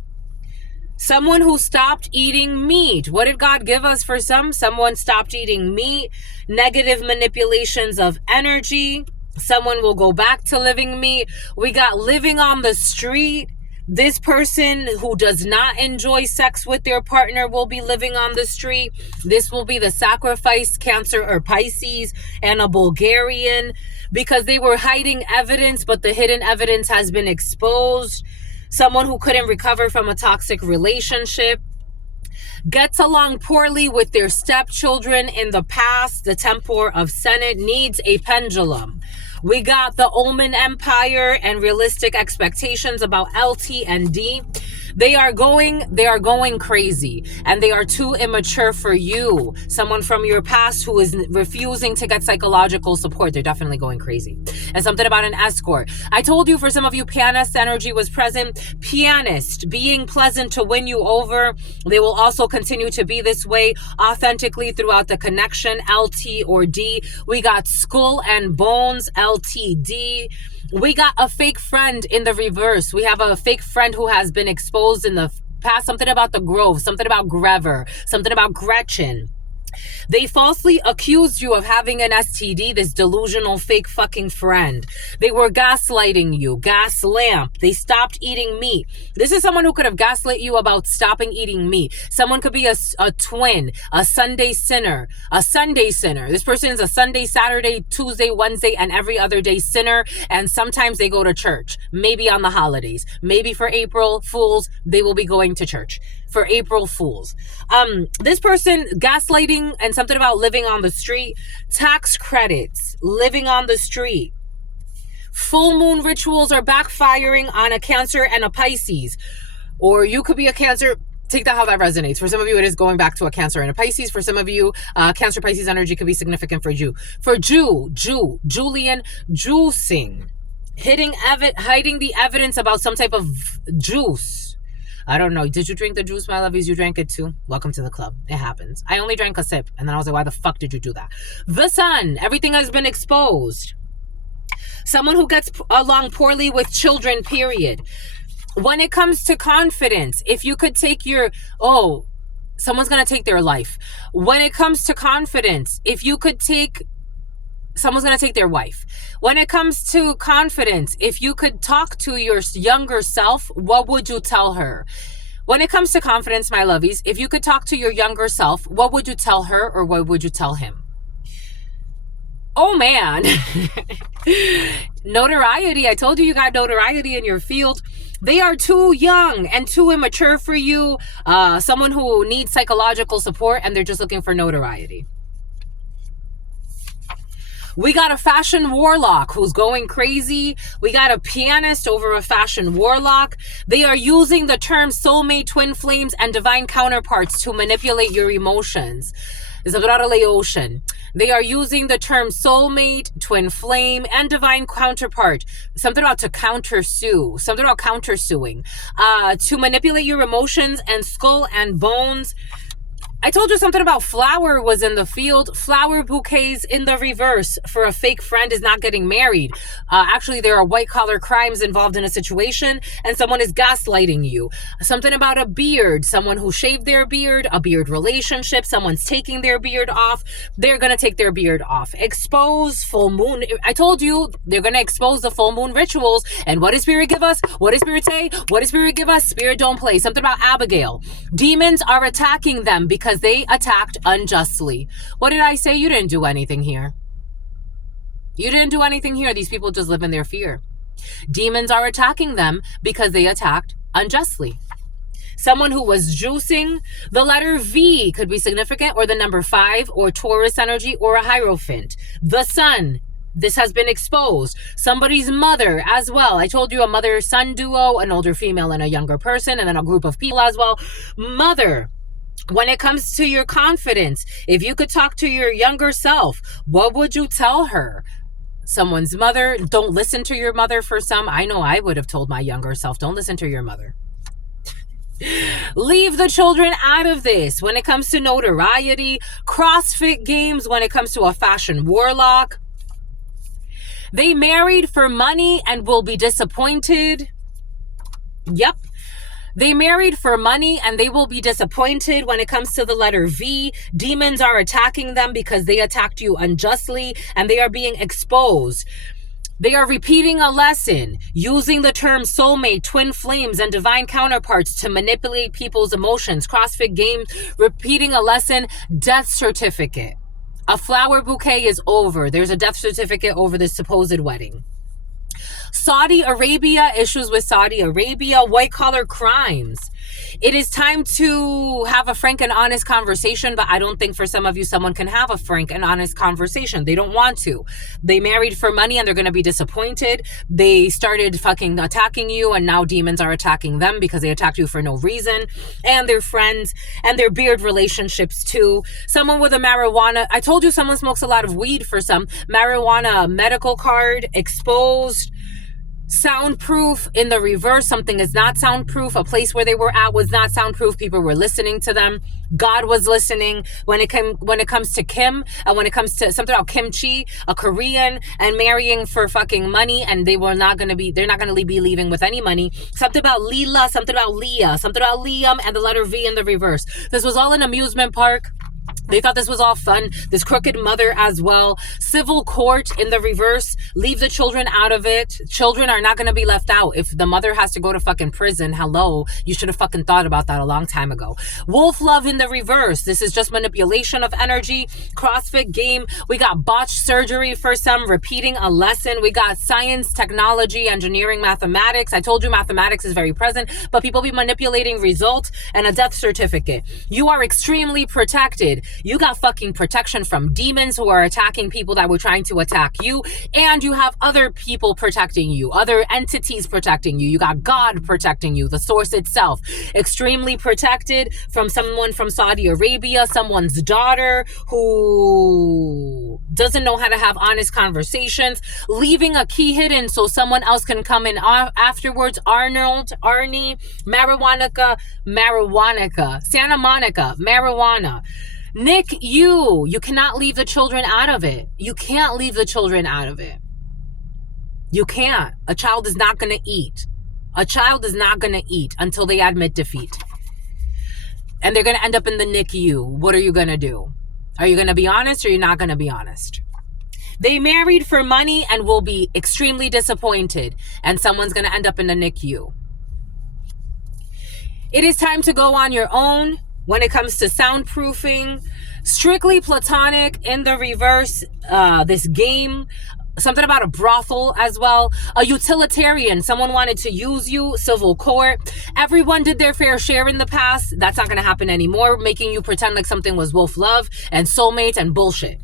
Someone who stopped eating meat. What did God give us for some? Someone stopped eating meat. Negative manipulations of energy. Someone will go back to living meat. We got living on the street. This person who does not enjoy sex with their partner will be living on the street. This will be the sacrifice, Cancer or Pisces, and a Bulgarian, because they were hiding evidence, but the hidden evidence has been exposed. Someone who couldn't recover from a toxic relationship. Gets along poorly with their stepchildren in the past. The tempor of Senate needs a pendulum. We got the Omen Empire and realistic expectations about LT and D. They are going crazy, and they are too immature for you. Someone from your past who is refusing to get psychological support, they're definitely going crazy. And something about an escort. I told you, for some of you, pianist energy was present. Pianist, being pleasant to win you over. They will also continue to be this way authentically throughout the connection, LT or D. We got skull and bones, LTD. We got a fake friend in the reverse. We have a fake friend who has been exposed in the past. Something about the Grove, something about Grever, something about Gretchen. They falsely accused you of having an STD, this delusional fake fucking friend. They were gaslighting you, gas lamp. They stopped eating meat. This is someone who could have gaslit you about stopping eating meat. Someone could be a twin, a Sunday sinner, a Sunday sinner. This person is a Sunday, Saturday, Tuesday, Wednesday, and every other day sinner. And sometimes they go to church, maybe on the holidays, maybe for April Fools, they will be going to church. For April Fools. This person gaslighting and something about living on the street. Tax credits, living on the street. Full moon rituals are backfiring on a Cancer and a Pisces. Or you could be a Cancer Take that how that resonates. For some of you, it is going back to a Cancer and a Pisces. For some of you, Cancer Pisces energy could be significant for Julian, juicing, hiding the evidence about some type of juice. I don't know. Did you drink the juice, my lovies? You drank it too? Welcome to the club. It happens. I only drank a sip, and then I was like, why the fuck did you do that? The sun. Everything has been exposed. Someone who gets along poorly with children, period. When it comes to confidence, if you could take someone's going to take their life. When it comes to confidence, if you could someone's going to take their wife. When it comes to confidence, if you could talk to your younger self, what would you tell her? When it comes to confidence, my lovies, if you could talk to your younger self, what would you tell her or what would you tell him? Oh man. Notoriety. I told you got notoriety in your field. They are too young and too immature for you. Someone who needs psychological support and they're just looking for notoriety. We got a fashion warlock who's going crazy. We got a pianist over a fashion warlock. They are using the term soulmate, twin flames, and divine counterparts to manipulate your emotions. Ocean. They are using the term soulmate, twin flame, and divine counterpart. Something about countersuing. To manipulate your emotions and skull and bones. I told you something about flower was in the field. Flower bouquets in the reverse for a fake friend is not getting married. Actually, there are white collar crimes involved in a situation and someone is gaslighting you. Something about a beard, someone who shaved their beard, a beard relationship, someone's taking their beard off. They're going to take their beard off. Expose full moon. I told you they're going to expose the full moon rituals. And what does Spirit give us? What does Spirit say? What does Spirit give us? Spirit don't play. Something about Abigail. Demons are attacking them because they attacked unjustly. What did I say? You didn't do anything here. You didn't do anything here. These people just live in their fear. Demons are attacking them because they attacked unjustly. Someone who was juicing, the letter V could be significant, or the number 5, or Taurus energy, or a Hierophant. The sun. This has been exposed. Somebody's mother as well. I told you a mother-son duo, an older female and a younger person, and then a group of people as well. Mother. When it comes to your confidence, if you could talk to your younger self, what would you tell her? Someone's mother. Don't listen to your mother for some. I know I would have told my younger self, don't listen to your mother. Leave the children out of this. When it comes to notoriety, CrossFit games, when it comes to a fashion warlock, they married for money and will be disappointed. Yep. They married for money and they will be disappointed. When it comes to the letter V, demons are attacking them because they attacked you unjustly and they are being exposed. They are repeating a lesson, using the term soulmate, twin flames, and divine counterparts to manipulate people's emotions. CrossFit game, repeating a lesson, death certificate. A flower bouquet is over. There's a death certificate over this supposed wedding. Saudi Arabia, issues with Saudi Arabia, white collar crimes. It is time to have a frank and honest conversation, but I don't think for some of you someone can have a frank and honest conversation. They don't want to. They married for money and they're going to be disappointed. They started fucking attacking you and now demons are attacking them because they attacked you for no reason. And their friends and their beard relationships too. Someone with a marijuana, I told you someone smokes a lot of weed for some. Marijuana medical card exposed. Soundproof in the reverse. Something is not soundproof. A place where they were at was not soundproof. People were listening to them. God was listening. When it comes to Kim, and when it comes to something about kimchi, a Korean, and marrying for fucking money, and they're not gonna be leaving with any money. Something about Leela, something about Leah, something about Liam, and the letter V in the reverse. This was all an amusement park. They thought this was all fun. This crooked mother as well. Civil court in the reverse. Leave the children out of it. Children are not going to be left out. If the mother has to go to fucking prison, hello, you should have fucking thought about that a long time ago. Wolf love in the reverse. This is just manipulation of energy. CrossFit game. We got botched surgery for some. Repeating a lesson. We got science, technology, engineering, mathematics. I told you mathematics is very present, but people be manipulating results and a death certificate. You are extremely protected. protected. You got fucking protection from demons who are attacking people that were trying to attack you. And you have other people protecting you, other entities protecting you. You got God protecting you, the source itself. Extremely protected from someone from Saudi Arabia, someone's daughter who doesn't know how to have honest conversations, leaving a key hidden so someone else can come in afterwards. Arnie, Santa Monica, marijuana. Nick, you cannot leave the children out of it. You can't leave the children out of it. You can't. A child is not going to eat. A child is not going to eat until they admit defeat. And they're going to end up in the NICU. What are you going to do? Are you going to be honest or are you not going to be honest? They married for money and will be extremely disappointed. And someone's going to end up in the NICU. It is time to go on your own when it comes to soundproofing. Strictly platonic in the reverse. This game. Something about a brothel as well. A utilitarian. Someone wanted to use you. Civil court. Everyone did their fair share in the past. That's not going to happen anymore. Making you pretend like something was wolf love and soulmate and bullshit.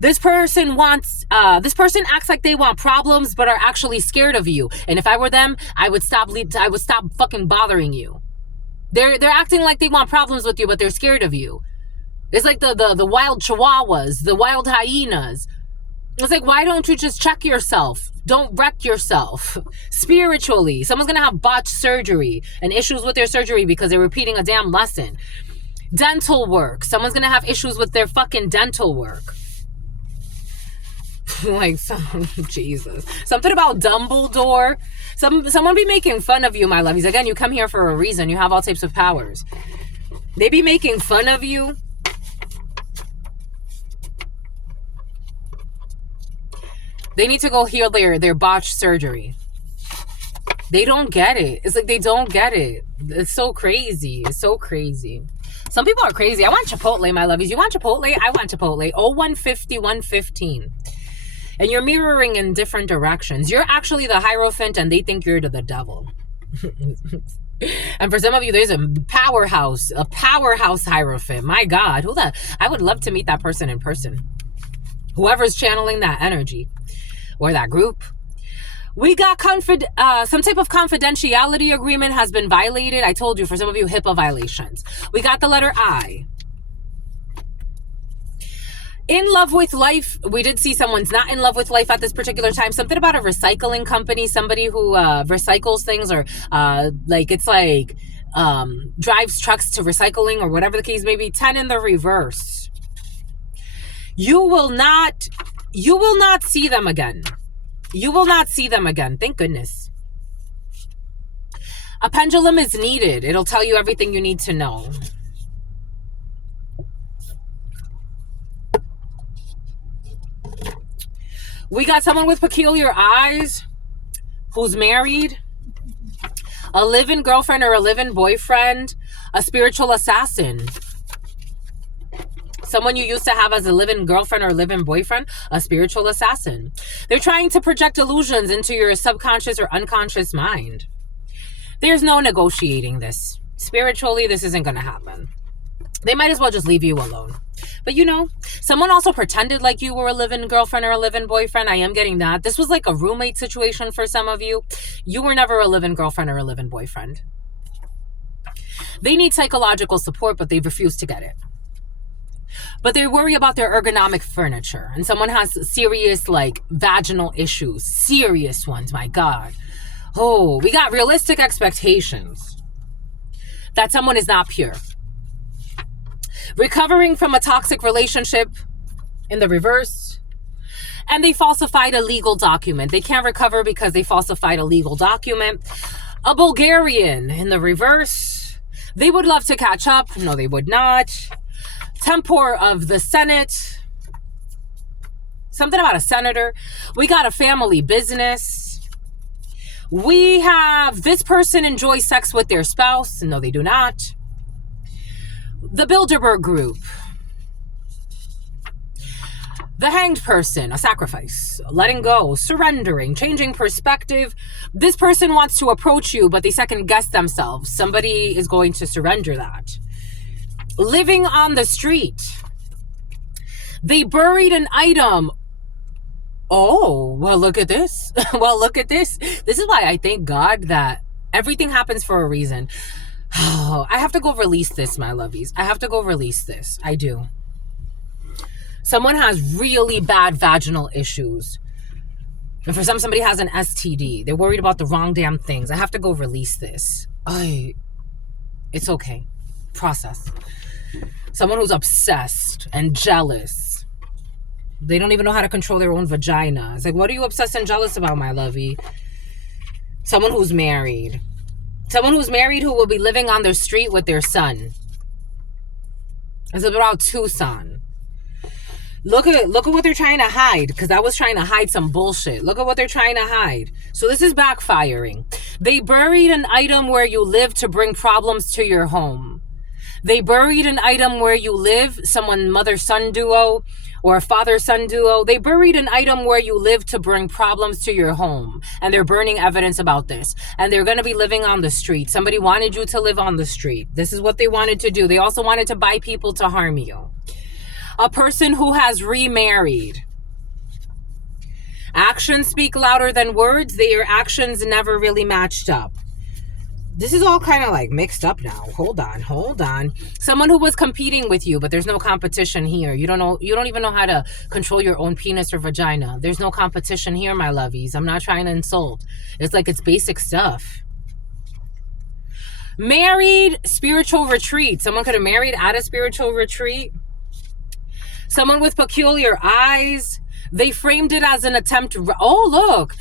This person acts like they want problems but are actually scared of you. And if I were them, I would stop fucking bothering you. They're acting like they want problems with you, but they're scared of you. It's like the wild chihuahuas, the wild hyenas. It's like, why don't you just check yourself? Don't wreck yourself. Spiritually, someone's going to have botched surgery and issues with their surgery because they're repeating a damn lesson. Dental work. Someone's going to have issues with their fucking dental work. Like, Jesus. Something about Dumbledore. Someone be making fun of you, my lovies. Again, you come here for a reason. You have all types of powers. They be making fun of you. They need to go heal their botched surgery. They don't get it. It's like they don't get it. It's so crazy. It's so crazy. Some people are crazy. I want Chipotle, my lovies. You want Chipotle? I want Chipotle. 0150 115. And you're mirroring in different directions. You're actually the Hierophant and they think you're the devil. And for some of you, there's a powerhouse Hierophant. My God, I would love to meet that person in person. Whoever's channeling that energy or that group. We got some type of confidentiality agreement has been violated. I told you, for some of you, HIPAA violations. We got the letter I. In love with life. We did see someone's not in love with life at this particular time. Something about a recycling company, somebody who recycles things, or drives trucks to recycling, or whatever the case may be. 10 in the reverse. You will not see them again. You will not see them again. Thank goodness. A pendulum is needed. It'll tell you everything you need to know. We got someone with peculiar eyes who's married, a live-in girlfriend or a live-in boyfriend, a spiritual assassin. Someone you used to have as a live-in girlfriend or live-in boyfriend, a spiritual assassin. They're trying to project illusions into your subconscious or unconscious mind. There's no negotiating this. Spiritually, this isn't going to happen. They might as well just leave you alone. But someone also pretended like you were a live-in girlfriend or a live-in boyfriend. I am getting that. This was like a roommate situation for some of you. You were never a live-in girlfriend or a live-in boyfriend. They need psychological support, but they refuse to get it. But they worry about their ergonomic furniture. And someone has serious, vaginal issues. Serious ones, my God. Oh, we got realistic expectations that someone is not pure. Recovering from a toxic relationship in the reverse. And they falsified a legal document. They can't recover because they falsified a legal document. A Bulgarian in the reverse. They would love to catch up. No, they would not. Tempor of the Senate. Something about a senator. We got a family business. We have this person enjoys sex with their spouse. No, they do not. The Bilderberg Group. The hanged person, a sacrifice, letting go, surrendering, changing perspective. This person wants to approach you, but they second guess themselves. Somebody is going to surrender that. Living on the street. They buried an item. Oh, well, look at this. Well, look at this. This is why I thank God that everything happens for a reason. Oh, I have to go release this, my lovies. I have to go release this. I do. Someone has really bad vaginal issues. And for somebody has an STD. They're worried about the wrong damn things. I have to go release this. It's okay. Process. Someone who's obsessed and jealous. They don't even know how to control their own vagina. It's like, what are you obsessed and jealous about, my lovey? Someone who's married. Someone who's married who will be living on the street with their son. It's about Tucson. Look at what they're trying to hide, because I was trying to hide some bullshit. Look at what they're trying to hide. So this is backfiring. They buried an item where you live to bring problems to your home. They buried an item where you live, someone mother-son duo or a father-son duo. They buried an item where you live to bring problems to your home. And they're burning evidence about this. And they're going to be living on the street. Somebody wanted you to live on the street. This is what they wanted to do. They also wanted to buy people to harm you. A person who has remarried. Actions speak louder than words. Their actions never really matched up. This is all kind of like mixed up now. Hold on. Someone who was competing with you, but there's no competition here. You don't even know how to control your own penis or vagina. There's no competition here, my lovies. I'm not trying to insult. It's like it's basic stuff. Married, spiritual retreat. Someone could have married at a spiritual retreat. Someone with peculiar eyes. They framed it as an attempt. Oh, look.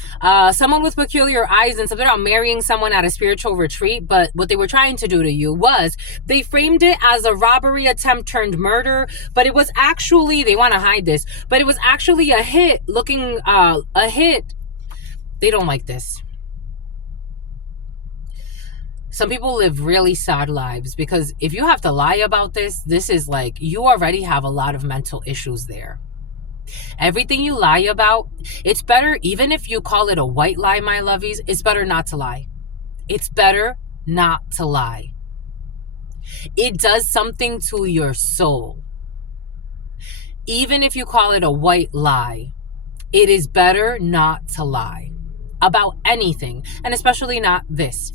Someone with peculiar eyes and something about marrying someone at a spiritual retreat. But what they were trying to do to you was they framed it as a robbery attempt turned murder. But it was actually, they want to hide this, but it was actually a hit looking, a hit. They don't like this. Some people live really sad lives because if you have to lie about this, this is like you already have a lot of mental issues there. Everything you lie about, it's better, even if you call it a white lie, my lovies, it's better not to lie. It's better not to lie. It does something to your soul. Even if you call it a white lie, it is better not to lie about anything, and especially not this.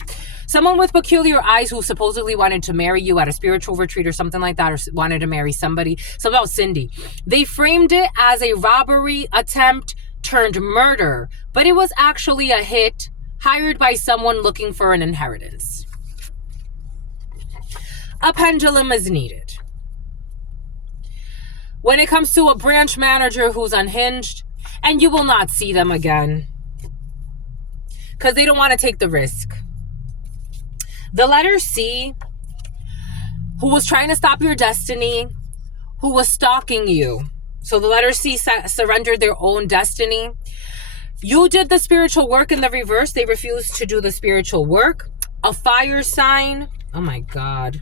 Someone with peculiar eyes who supposedly wanted to marry you at a spiritual retreat or something like that, or wanted to marry somebody. So about Cindy. They framed it as a robbery attempt turned murder, but it was actually a hit hired by someone looking for an inheritance. A pendulum is needed. When it comes to a branch manager who's unhinged, and you will not see them again because they don't want to take the risk. The letter C, who was trying to stop your destiny, who was stalking you. So the letter C surrendered their own destiny. You did the spiritual work in the reverse. They refused to do the spiritual work. A fire sign. Oh my God.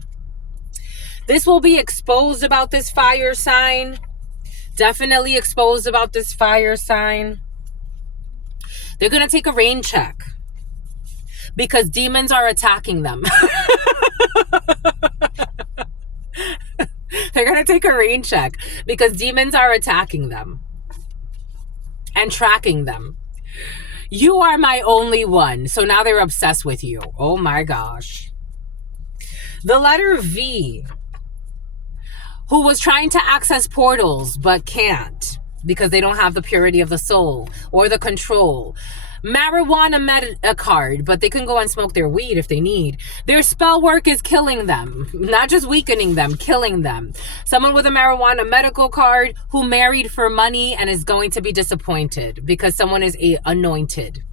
This will be exposed about this fire sign. Definitely exposed about this fire sign. They're going to take a rain check. Because demons are attacking them. They're going to take a rain check because demons are attacking them and tracking them. You are my only one. So now they're obsessed with you. Oh my gosh. The letter V, who was trying to access portals but can't because they don't have the purity of the soul or the control. Marijuana card, but they can go and smoke their weed if they need. Their spell work is killing them, not just weakening them, killing them. Someone with a marijuana medical card who married for money and is going to be disappointed because someone is anointed.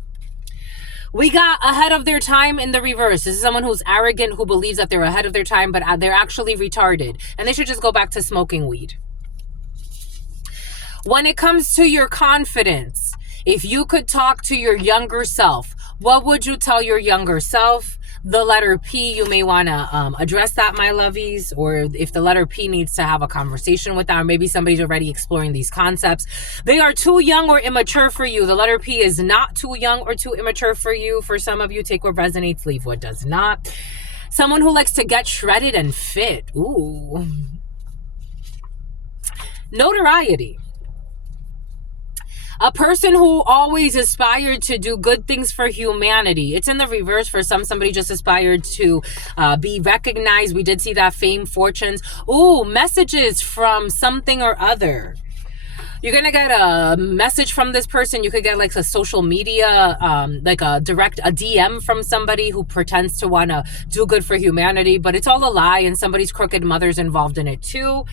We got ahead of their time in the reverse. This is someone who's arrogant, who believes that they're ahead of their time, but they're actually retarded and they should just go back to smoking weed. When it comes to your confidence, if you could talk to your younger self, what would you tell your younger self? The letter P, you may want to address that, my lovies. Or if the letter P needs to have a conversation with that, or maybe somebody's already exploring these concepts. They are too young or immature for you. The letter P is not too young or too immature for you. For some of you, take what resonates, leave what does not. Someone who likes to get shredded and fit. Ooh. Notoriety. A person who always aspired to do good things for humanity. It's in the reverse for somebody just aspired to be recognized. We did see that fame, fortunes. Ooh, messages from something or other. You're going to get a message from this person. You could get like a social media, like a DM from somebody who pretends to want to do good for humanity, but it's all a lie, and somebody's crooked mother's involved in it too.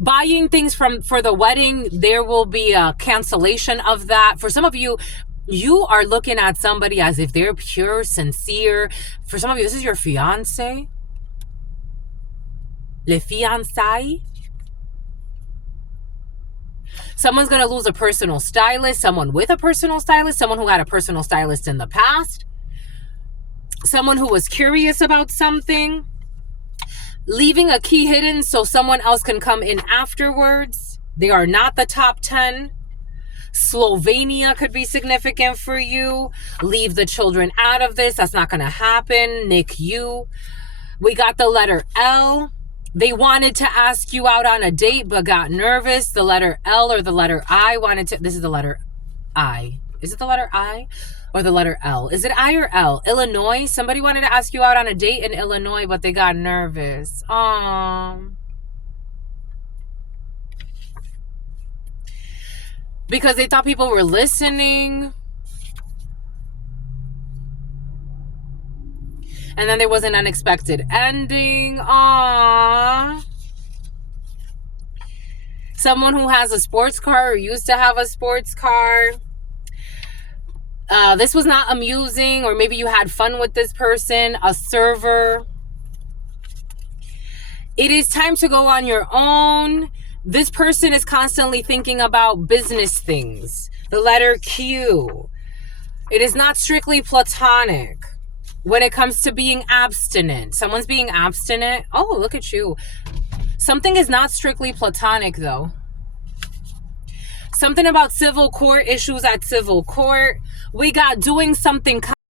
Buying things for the wedding, there will be a cancellation of that. For some of you, you are looking at somebody as if they're pure, sincere. For some of you, this is your fiance. Le fiancé. Someone's going to lose a personal stylist, someone with a personal stylist, someone who had a personal stylist in the past, someone who was curious about something, leaving a key hidden so someone else can come in afterwards. They are not the top 10. Slovenia could be significant for you. Leave the children out of this. That's not going to happen. Nick, you. We got the letter L. They wanted to ask you out on a date but got nervous. The letter L or the letter I wanted to... This is the letter I. Is it the letter I or the letter L? Is it I or L? Illinois. Somebody wanted to ask you out on a date in Illinois, but they got nervous. Because they thought people were listening. And then there was an unexpected ending. Aww. Someone who has a sports car or used to have a sports car. This was not amusing, or maybe you had fun with this person. A server. It is time to go on your own. This person is constantly thinking about business things. The letter Q. It is not strictly platonic. When it comes to being abstinent, someone's being abstinent. Oh, look at you. Something is not strictly platonic, though. Something about civil court, issues at civil court. We got doing something